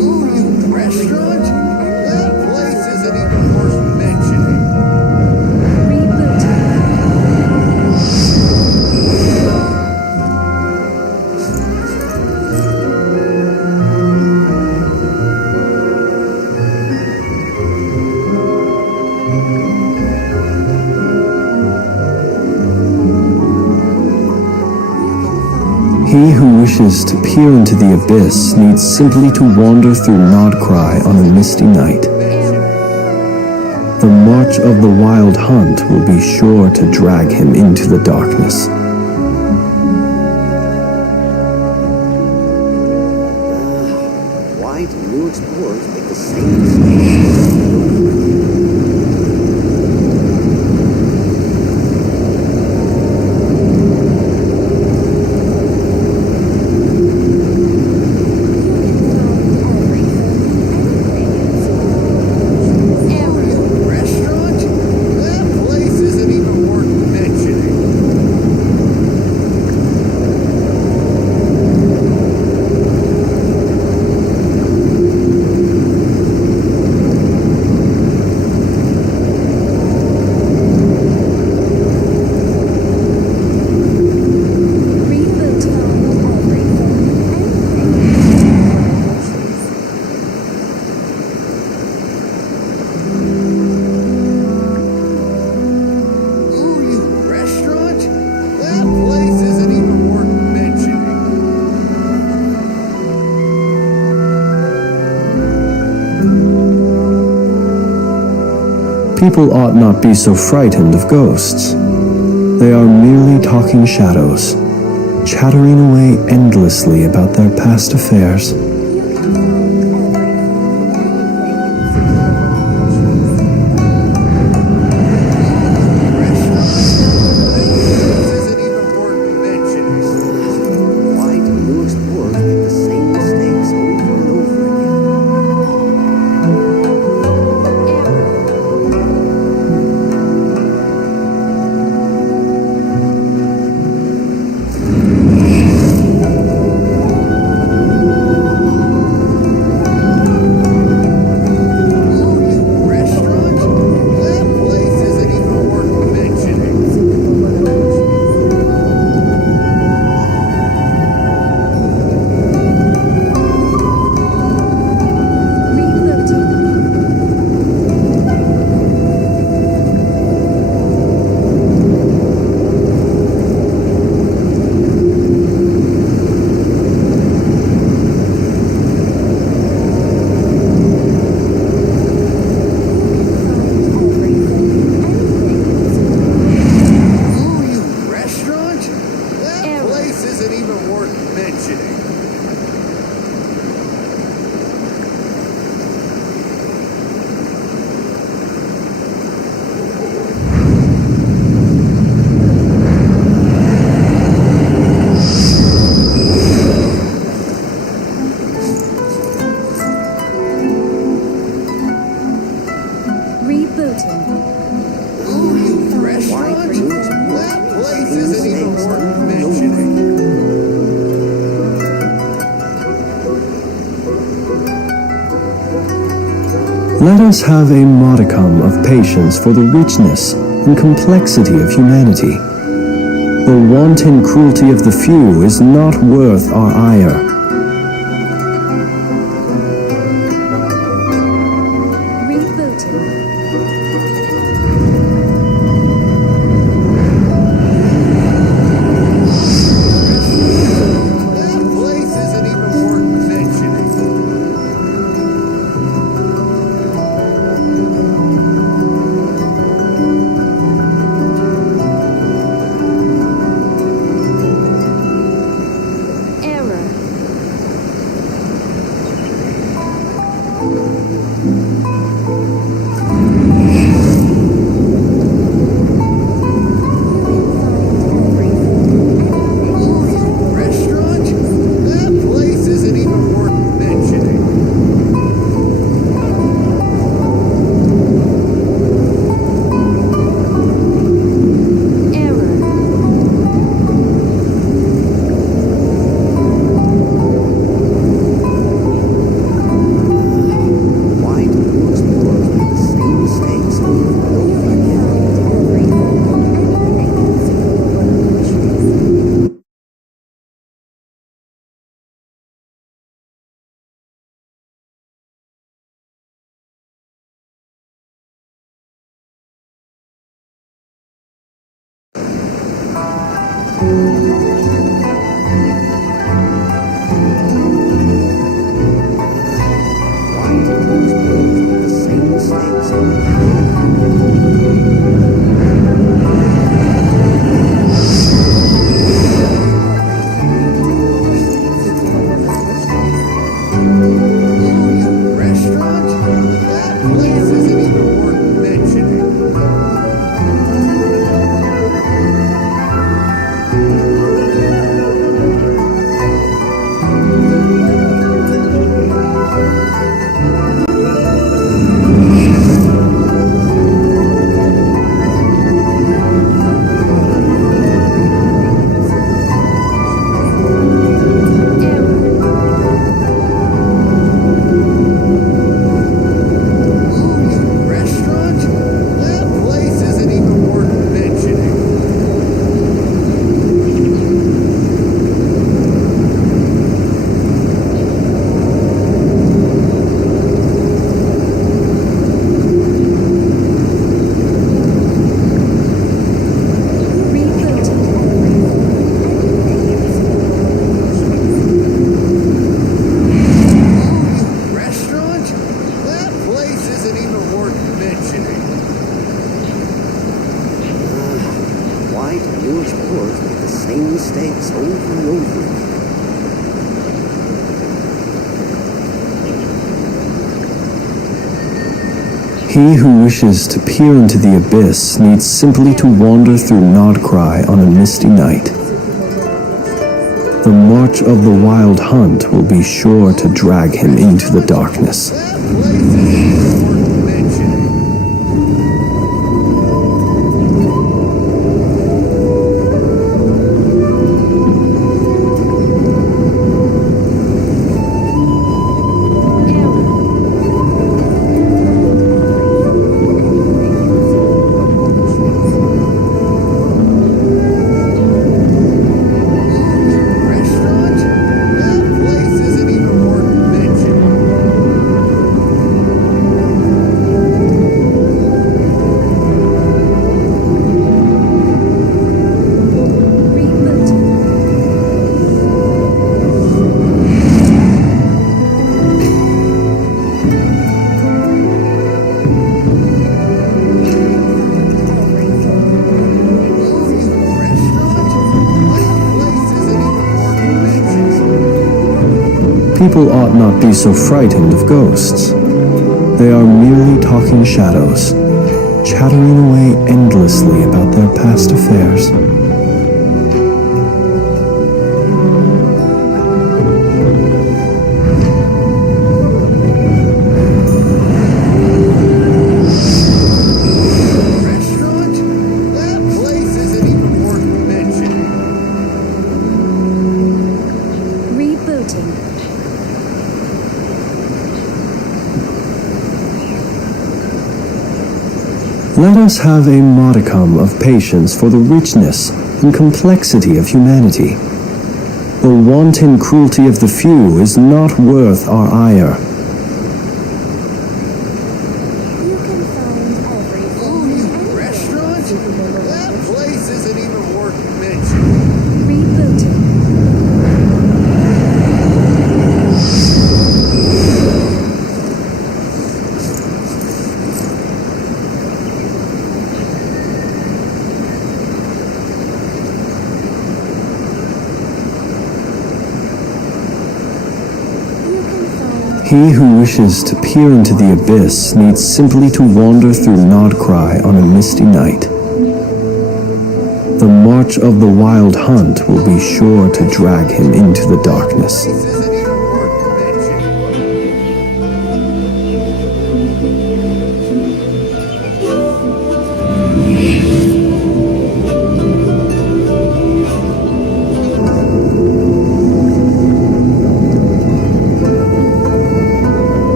Ooh, you restaurant? That place isn't even worth mentioning. He who wishes to peer into the abyss needs simply to wander through Nodcry on a misty night. The march of the wild hunt will be sure to drag him into the darkness. Why do new explorers make the same mistakes? Restaurant? That place isn't even worth mentioning. Ooh, you restaurant? That place isn't even worth mentioning. People ought not be so frightened of ghosts. They are merely talking shadows, chattering away endlessly about their past affairs. This isn't even worth mentioning. Why do new explorers make the same mistakes over and over again? Ooh, you restaurant? That place isn't even worth mentioning. Ooh, you restaurant? That place isn't even worth mentioning. Ooh, you restaurant? That place isn't even worth mentioning. Let us have a modicum of patience for the richness and complexity of humanity. The wanton cruelty of the few is not worth our ire. That place isn't even worth mentioning. Restaurant? That place isn't even worth mentioning. Restaurant? That place isn't even worth mentioning. Restaurant? That place isn't even worth mentioning. Why do new explorers make the same mistakes over and over again? He who wishes to peer into the abyss needs simply to wander through Nodcry on a misty night. The march of the wild hunt will be sure to drag him into the darkness. That place isn't even worth mentioning. Restaurant? That place isn't even worth mentioning. People ought not be so frightened of ghosts. They are merely talking shadows, chattering away endlessly about their past affairs. Restaurant? That place isn't even worth mentioning. Rebooting. Let us have a modicum of patience for the richness and complexity of humanity. The wanton cruelty of the few is not worth our ire. Restaurant? That place isn't even worth mentioning. Rebooting. He who wishes to peer into the abyss needs simply to wander through Nodcry on a misty night. The march of the wild hunt will be sure to drag him into the darkness. Place isn't even worth mentioning.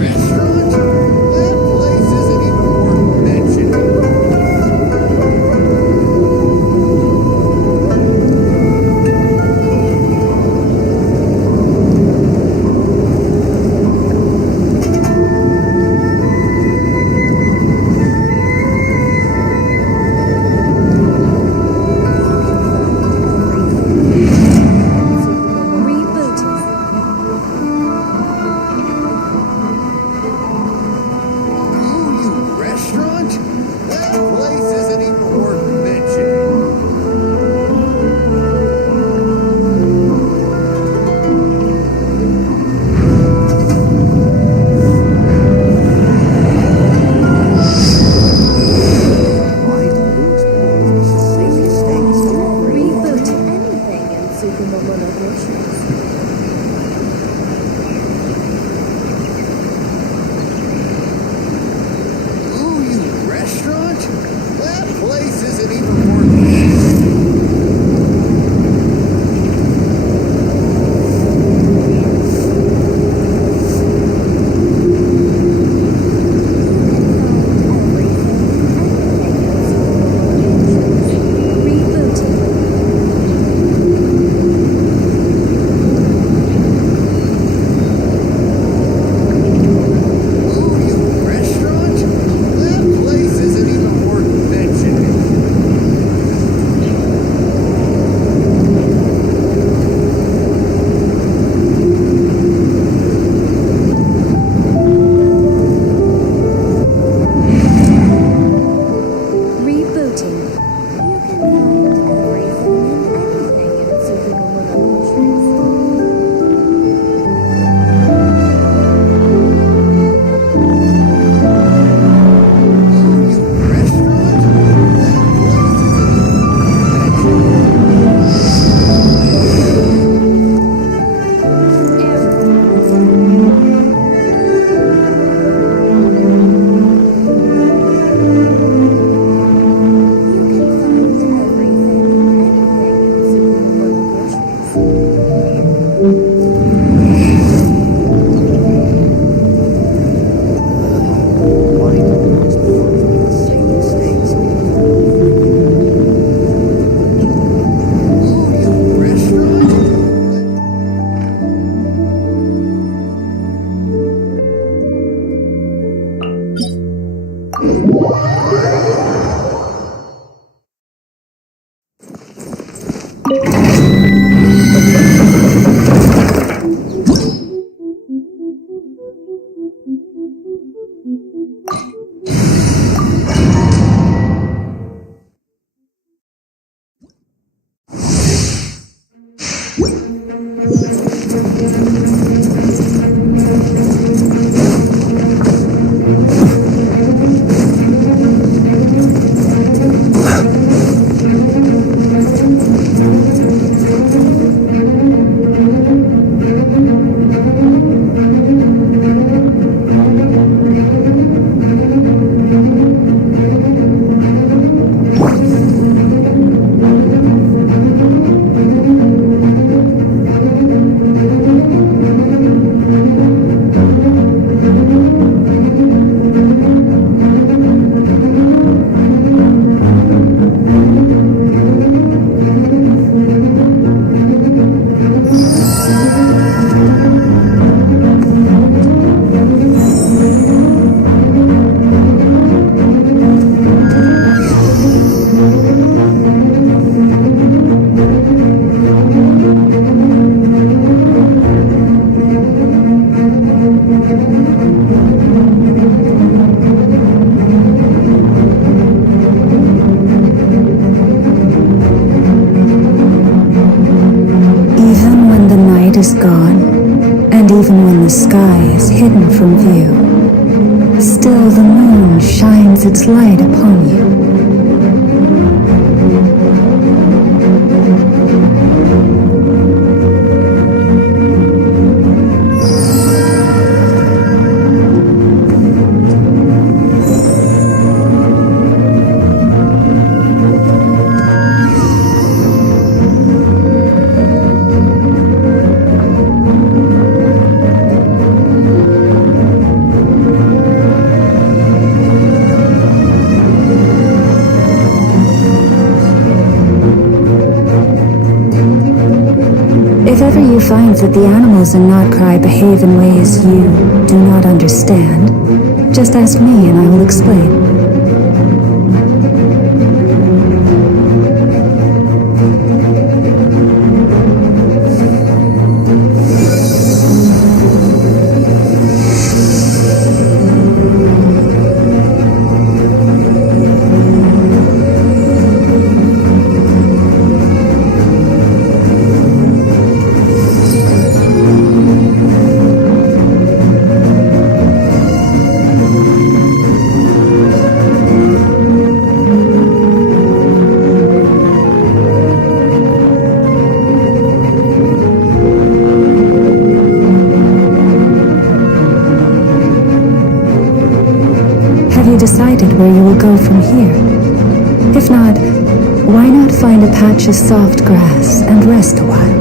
Restaurant? That place isn't even worth mentioning. Is gone, and even when the sky is hidden from view, still the moon shines its light upon you. If ever you find that the animals in Nodcry behave in ways you do not understand, just ask me and I will explain. Decided where you will go from here? If not, why not find a patch of soft grass and rest a while?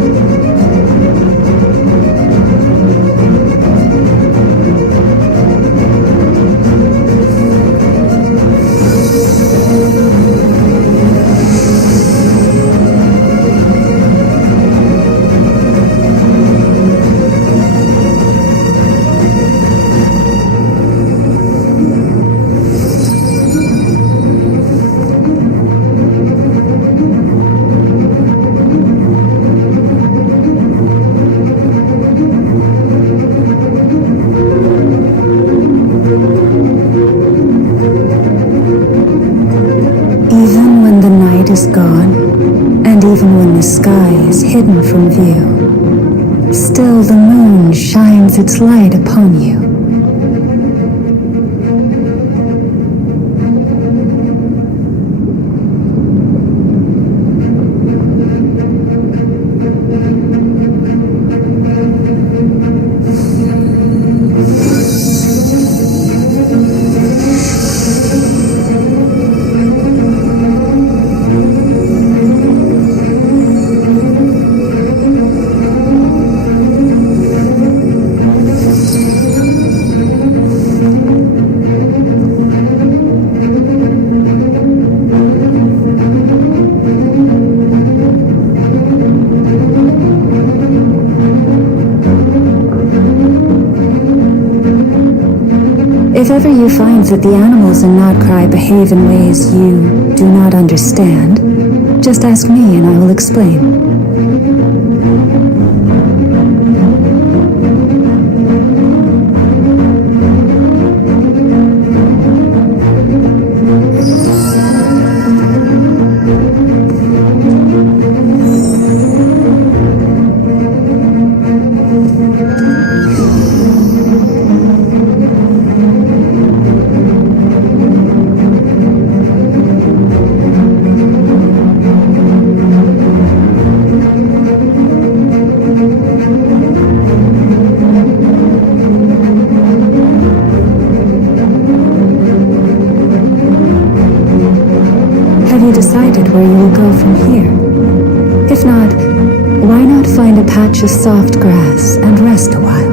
Is gone, and even when the sky is hidden from view, still the moon shines its light upon you. If ever you find that the animals in Nodcry behave in ways you do not understand, just ask me and I will explain. Have you decided where you will go from here? If not, why not find a patch of soft grass and rest a while?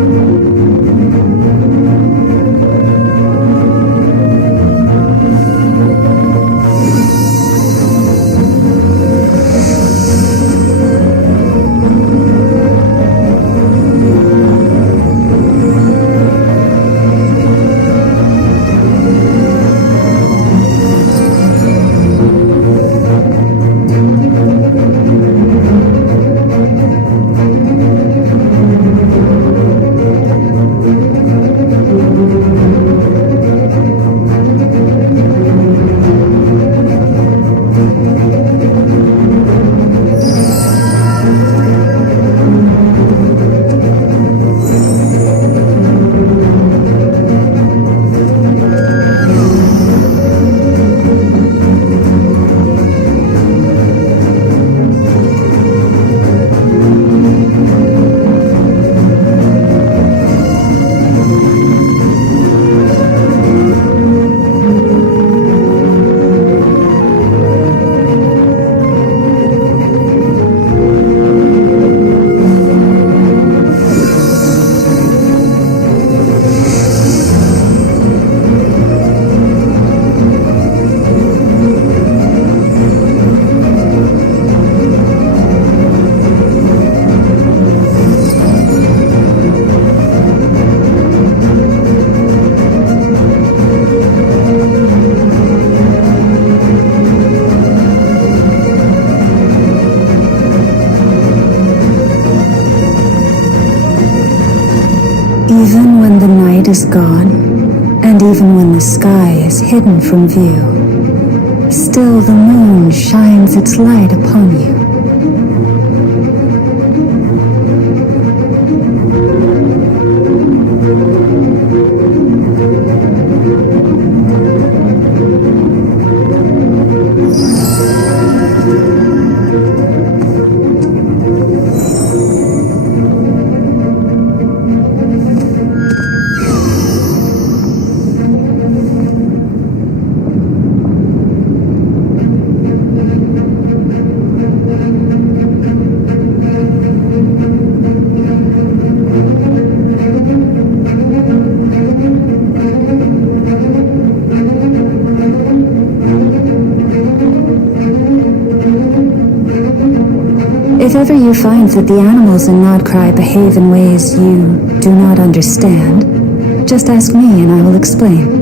Even when the night is gone, and even when the sky is hidden from view, still the moon shines its light upon you. If ever you find that the animals in Nodcry behave in ways you do not understand, just ask me and I will explain.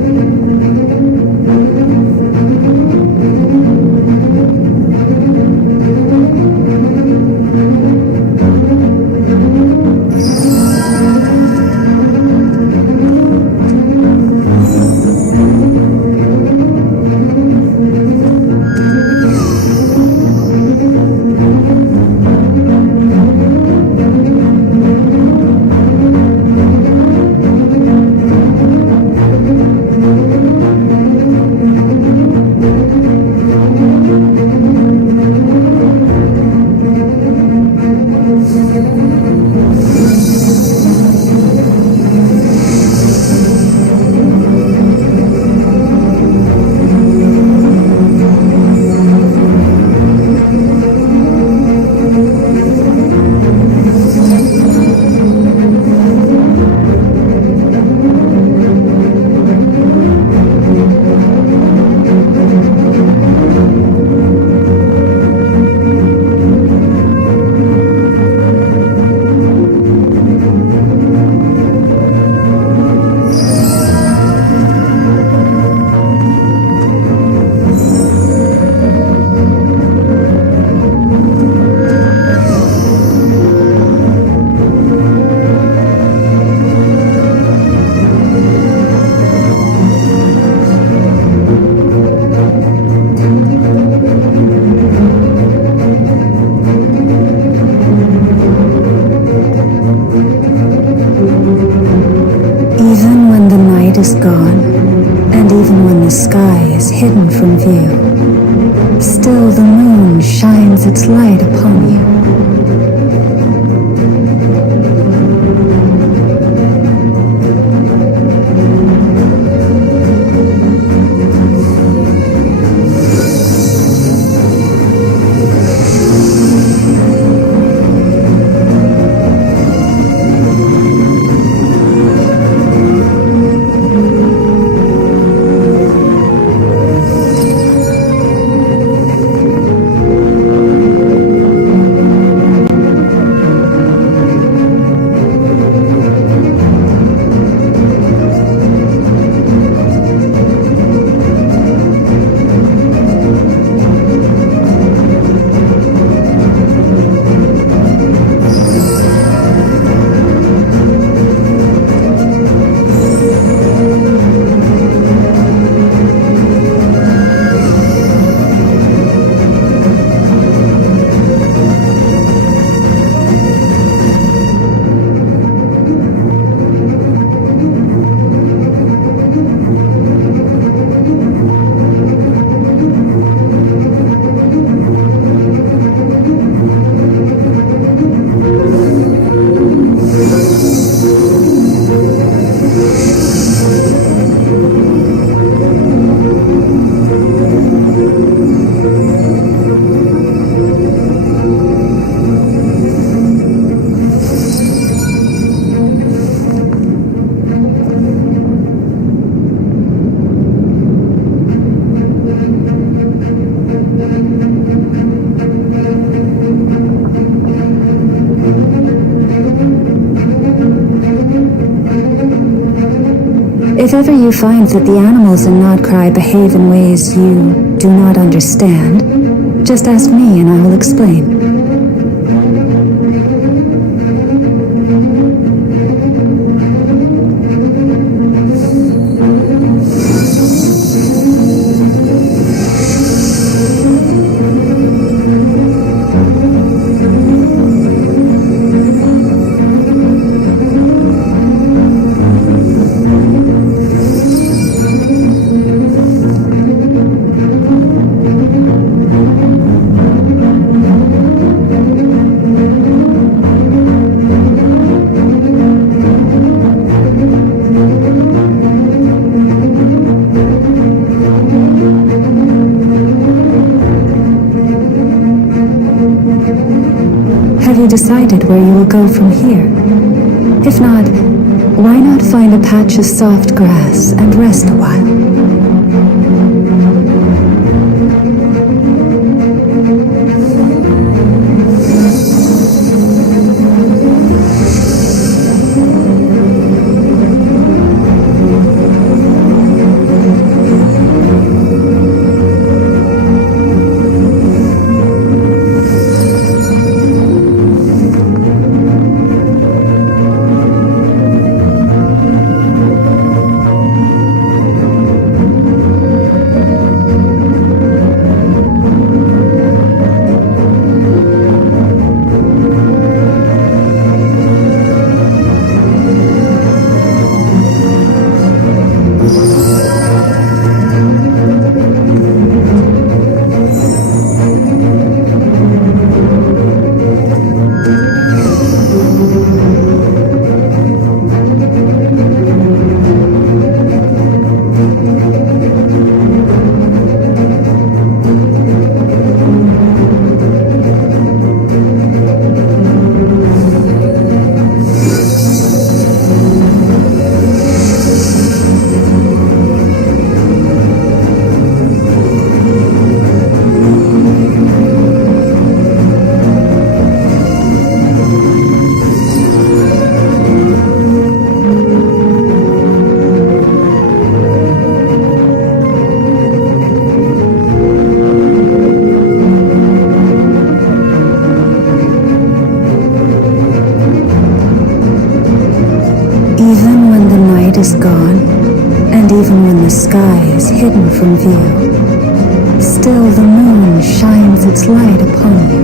is gone, and even when the sky is hidden from view, still the moon shines its light upon you. If ever you find that the animals in Nodcry behave in ways you do not understand, just ask me and I will explain. Have you decided where you will go from here? If not, why not find a patch of soft grass and rest a while? Even when the night is gone, and even when the sky is hidden from view, still the moon shines its light upon you.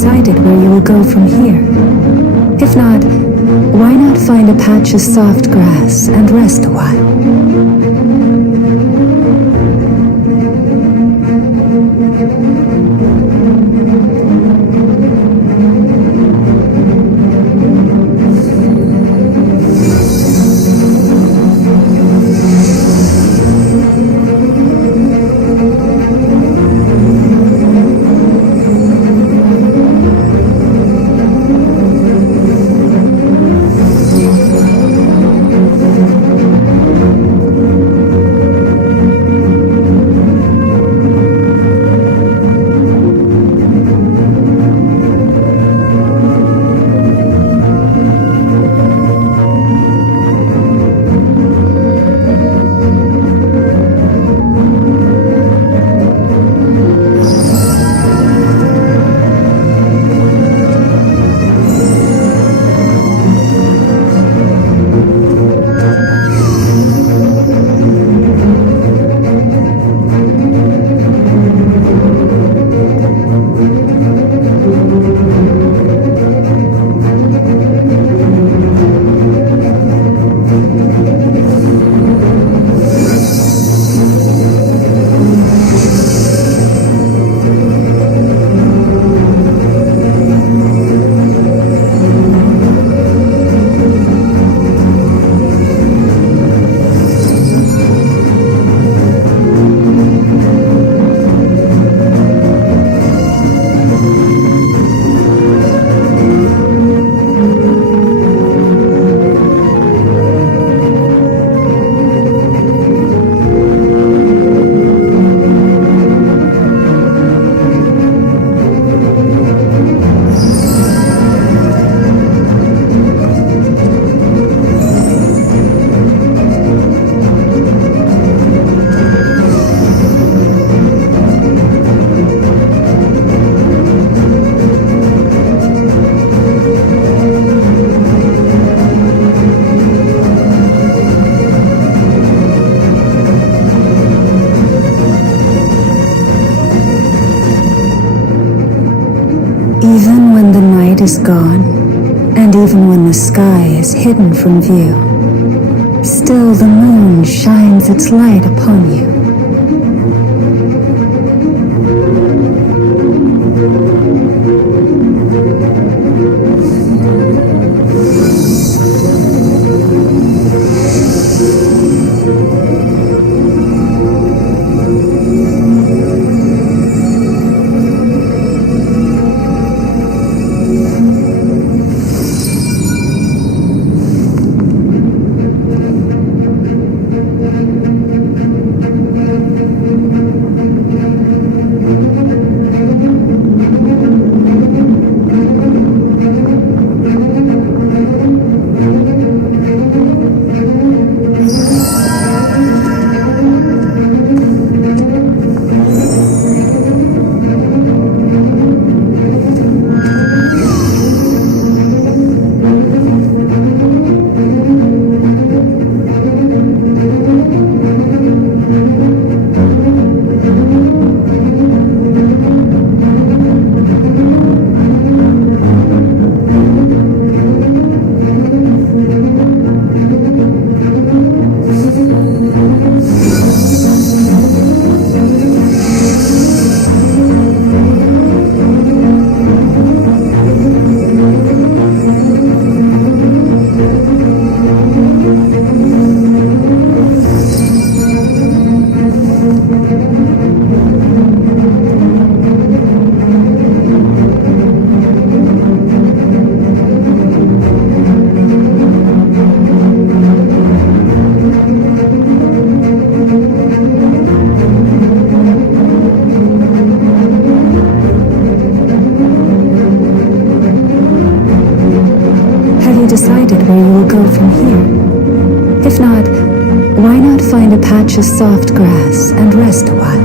decided where you will go from here? If not, why not find a patch of soft grass and rest a while? Even when the night is gone, and even when the sky is hidden from view, still the moon shines its light upon you. Decided where you will go from here. If not, why not find a patch of soft grass and rest a while?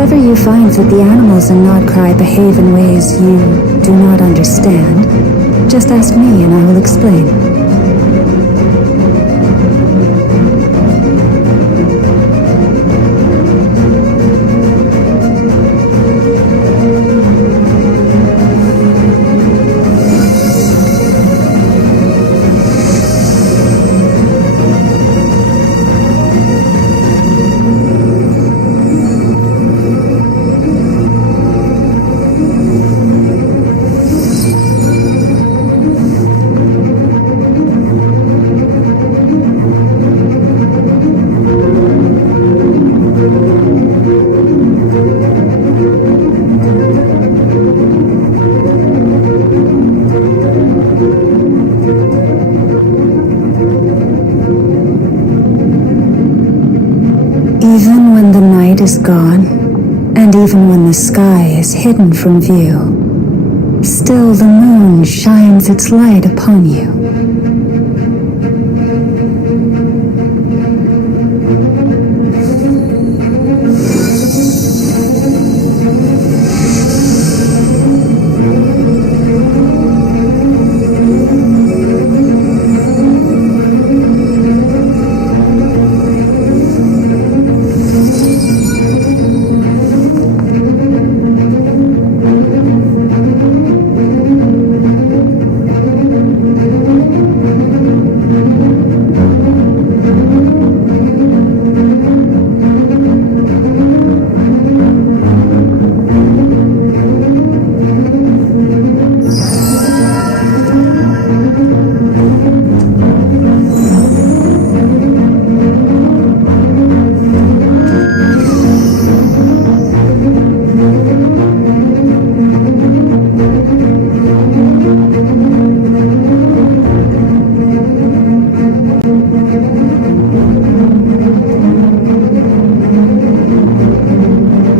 ever you find that the animals in Nodcry behave in ways you do not understand, just ask me and I will explain. Even when the night is gone, and even when the sky is hidden from view, still the moon shines its light upon you.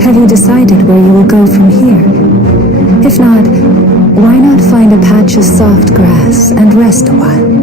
Have you decided where you will go from here? If not, why not find a patch of soft grass and rest a while?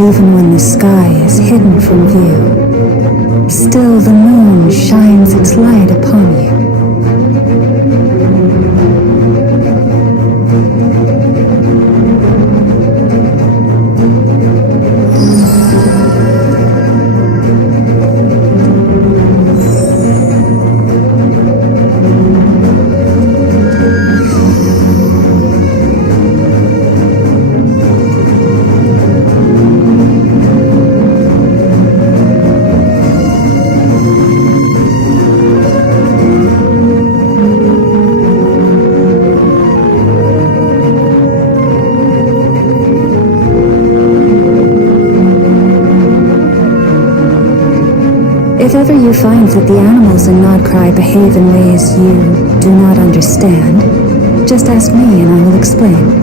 Even when the sky is hidden from view, still the moon shines its light upon you. If ever you find that the animals in Nodcry behave in ways you do not understand, just ask me and I will explain.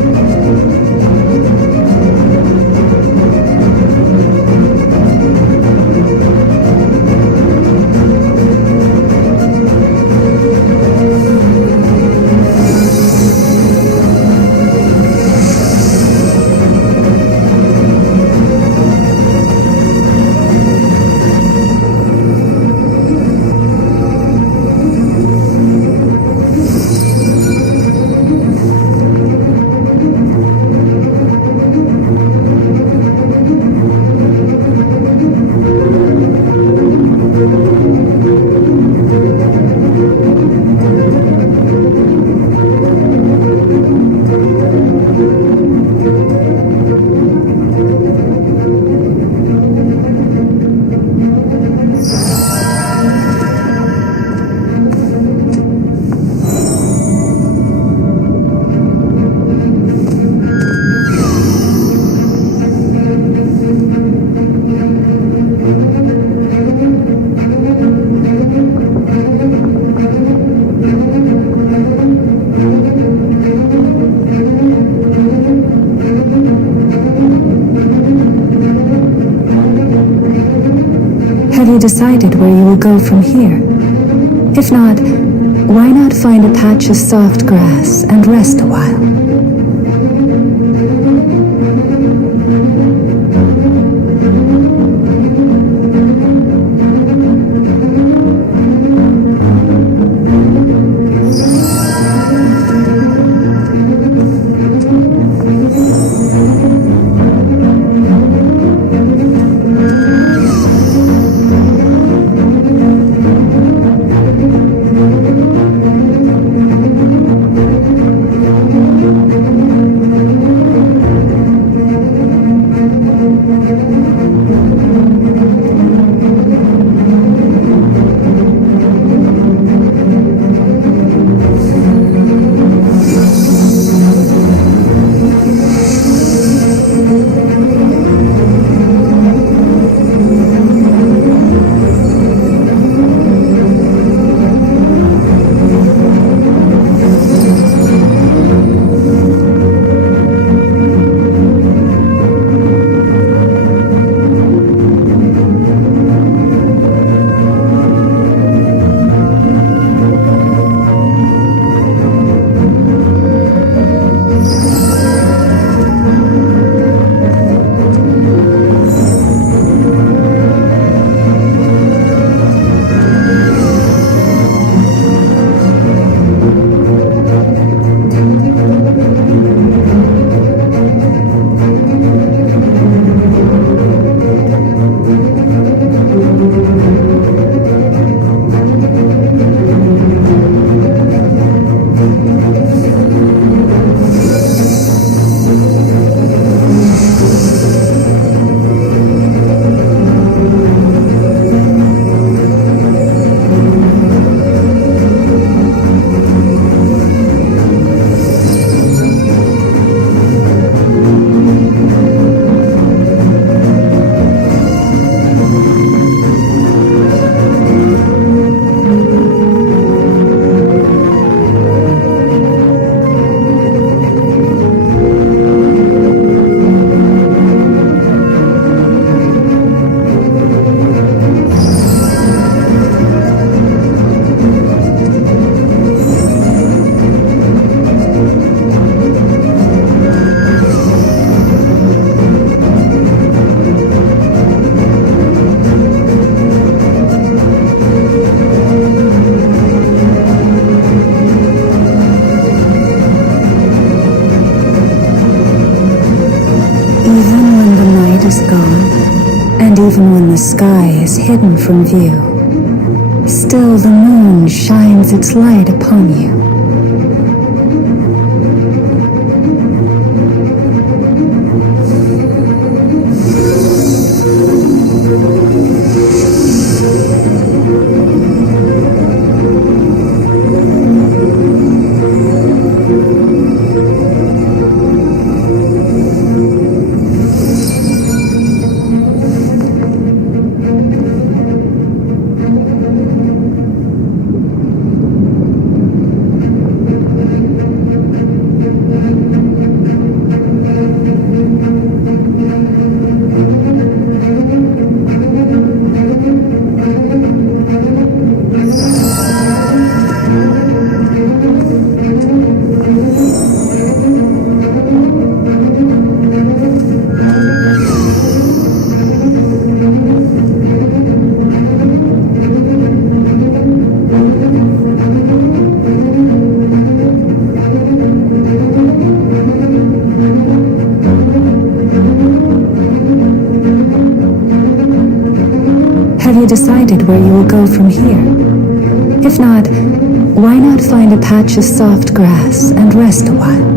Have you decided where you will go from here? If not, why not find a patch of soft grass and rest a while? Even when the sky is hidden from view, still the moon shines its light upon you. Have you decided where you will go from here? If not, why not find a patch of soft grass and rest a while?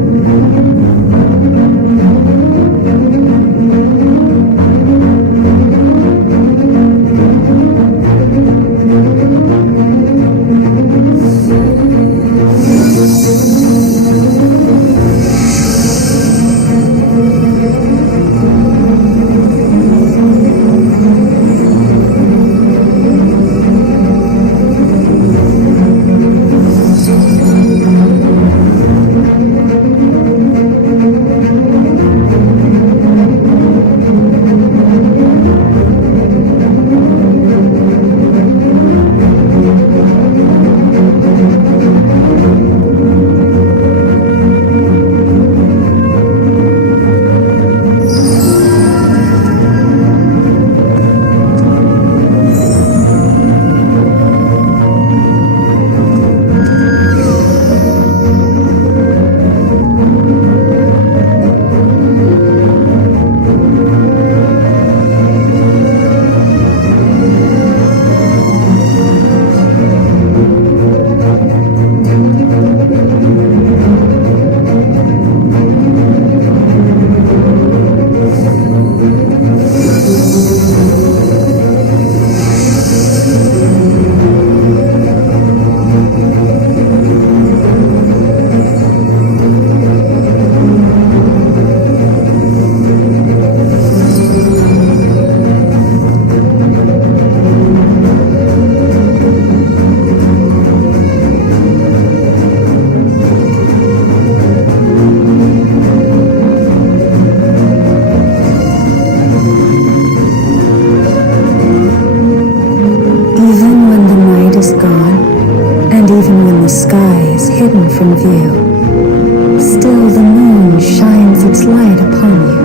hidden from view, still the moon shines its light upon you.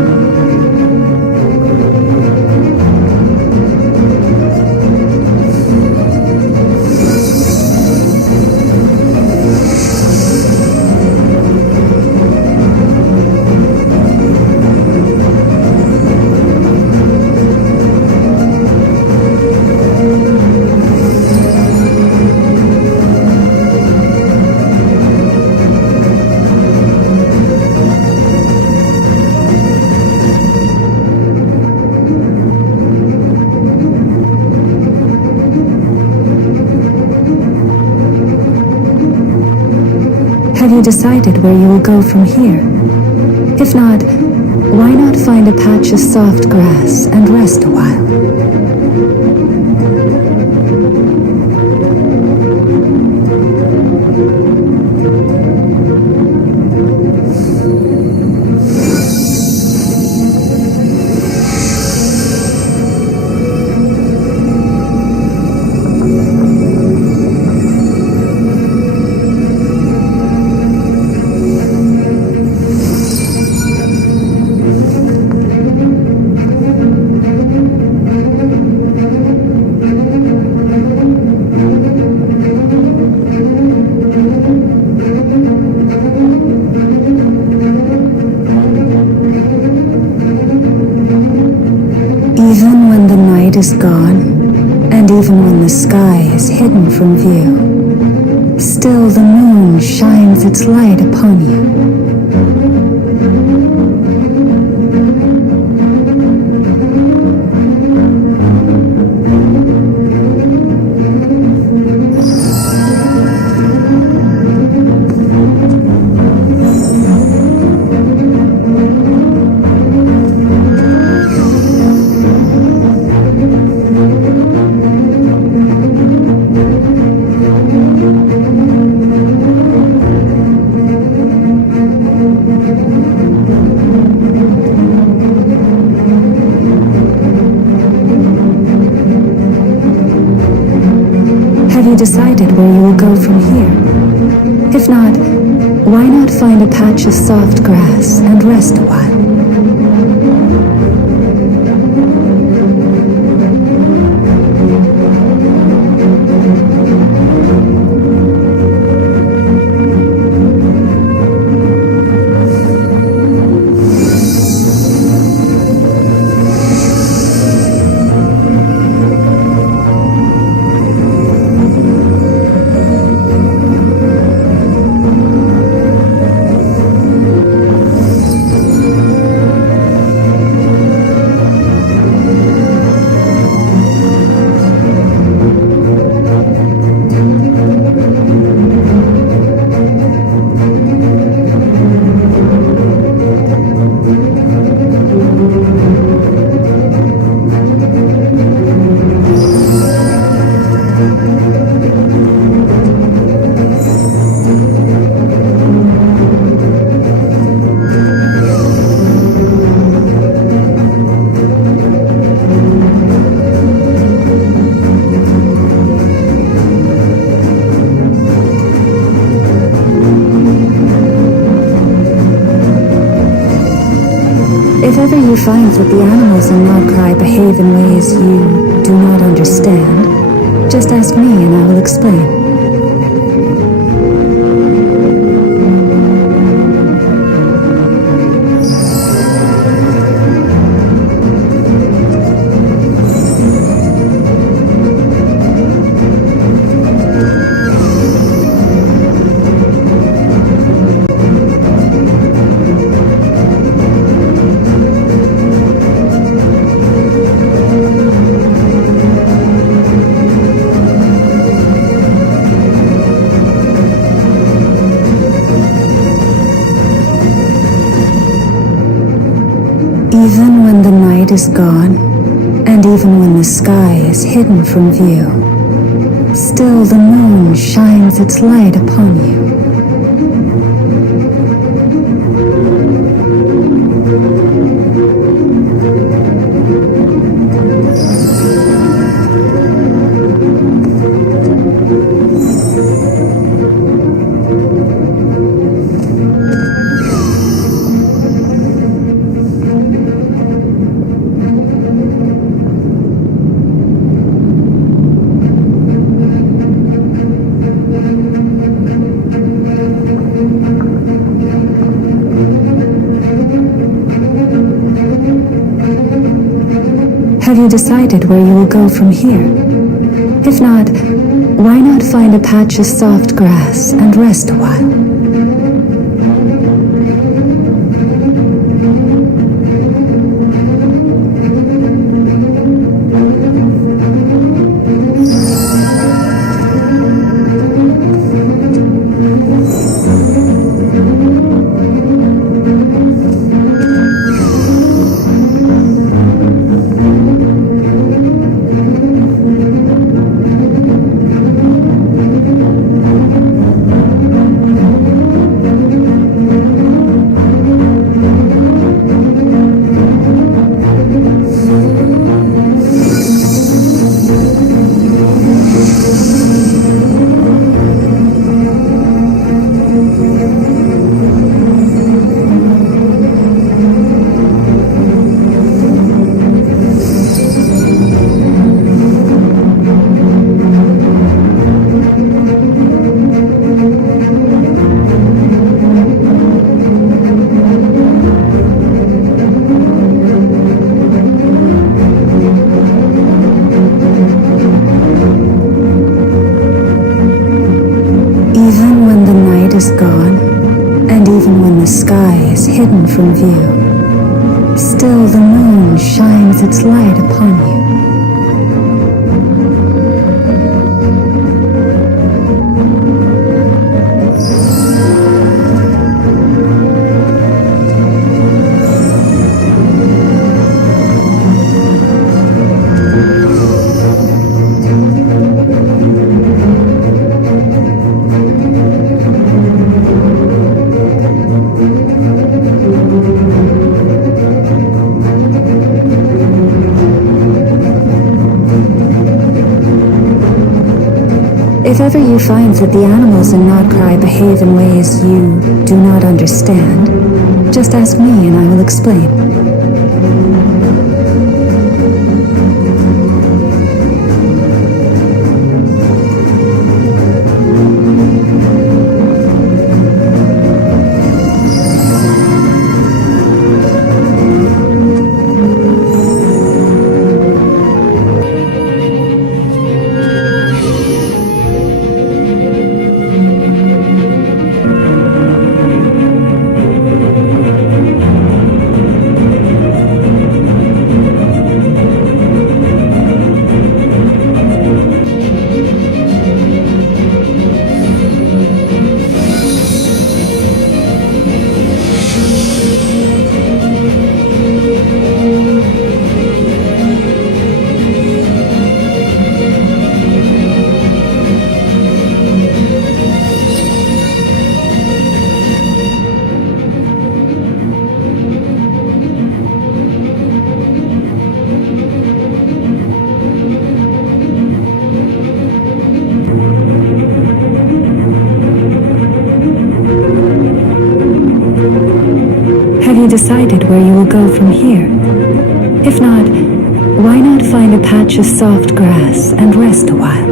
Have you decided where you will go from here? If not, why not find a patch of soft grass and rest a while? Even when the night is gone, and even when the sky is hidden from view, still the moon shines its light upon you. Have you decided where you will go from here? If not, why not find a patch of soft grass and rest a while? If ever you find that the animals in Nodcry behave in ways you do not understand, just ask me and I will explain. Even when the night is gone, and even when the sky is hidden from view, still the moon shines its light upon you. you decided where you will go from here? If not, why not find a patch of soft grass and rest a while? Is gone, and even when the sky is hidden from view, still the moon shines its light upon you. If ever you find that the animals in Nodcry behave in ways you do not understand, just ask me and I will explain. Have you decided where you will go from here? If not, why not find a patch of soft grass and rest a while?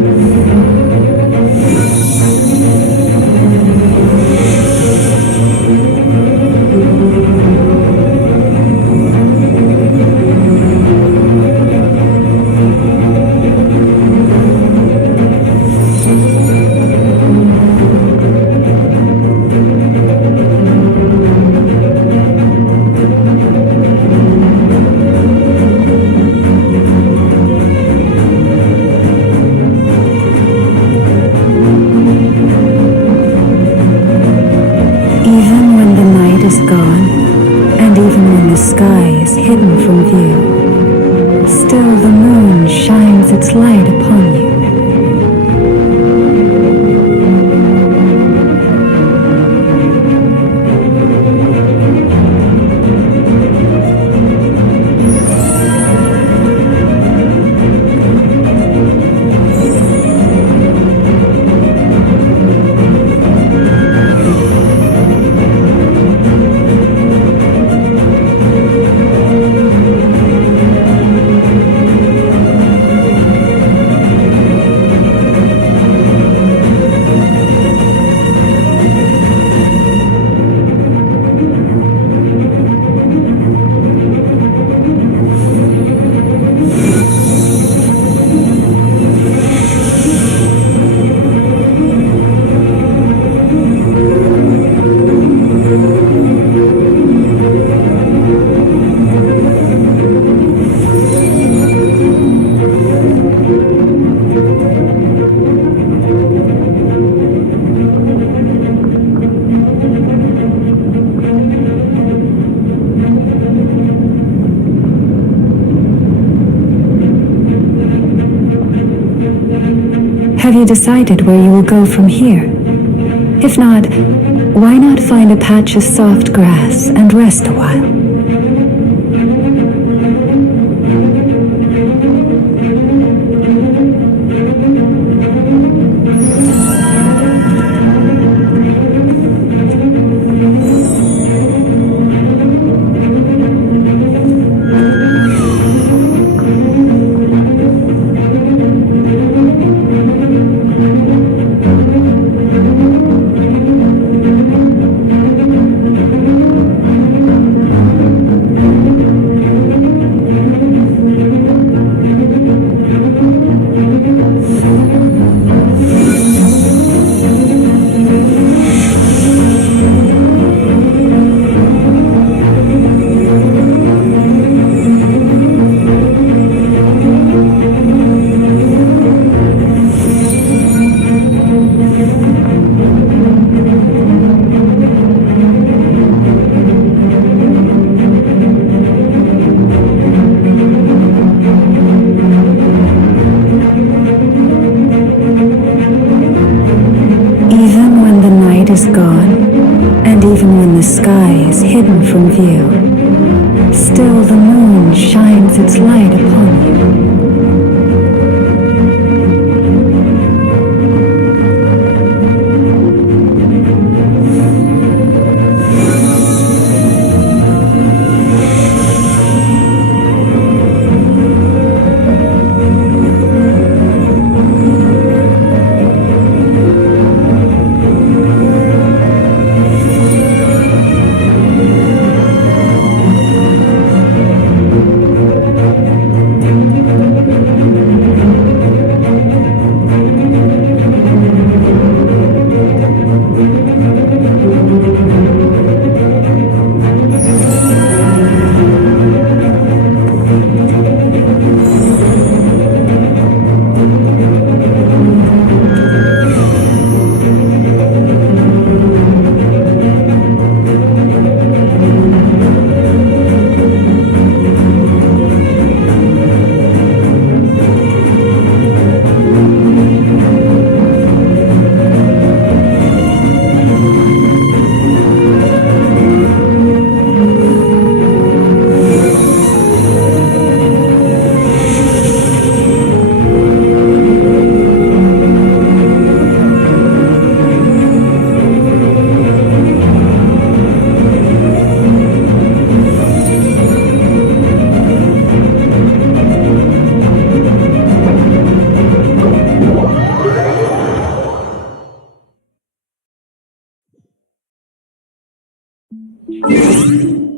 Even when the night is gone, and even when the sky is hidden from view, still the moon shines its light upon you. Have you decided where you will go from here? If not, why not find a patch of soft grass and rest a while? Is gone, and even when the sky is hidden from view, still the moon shines its light upon you. Hey!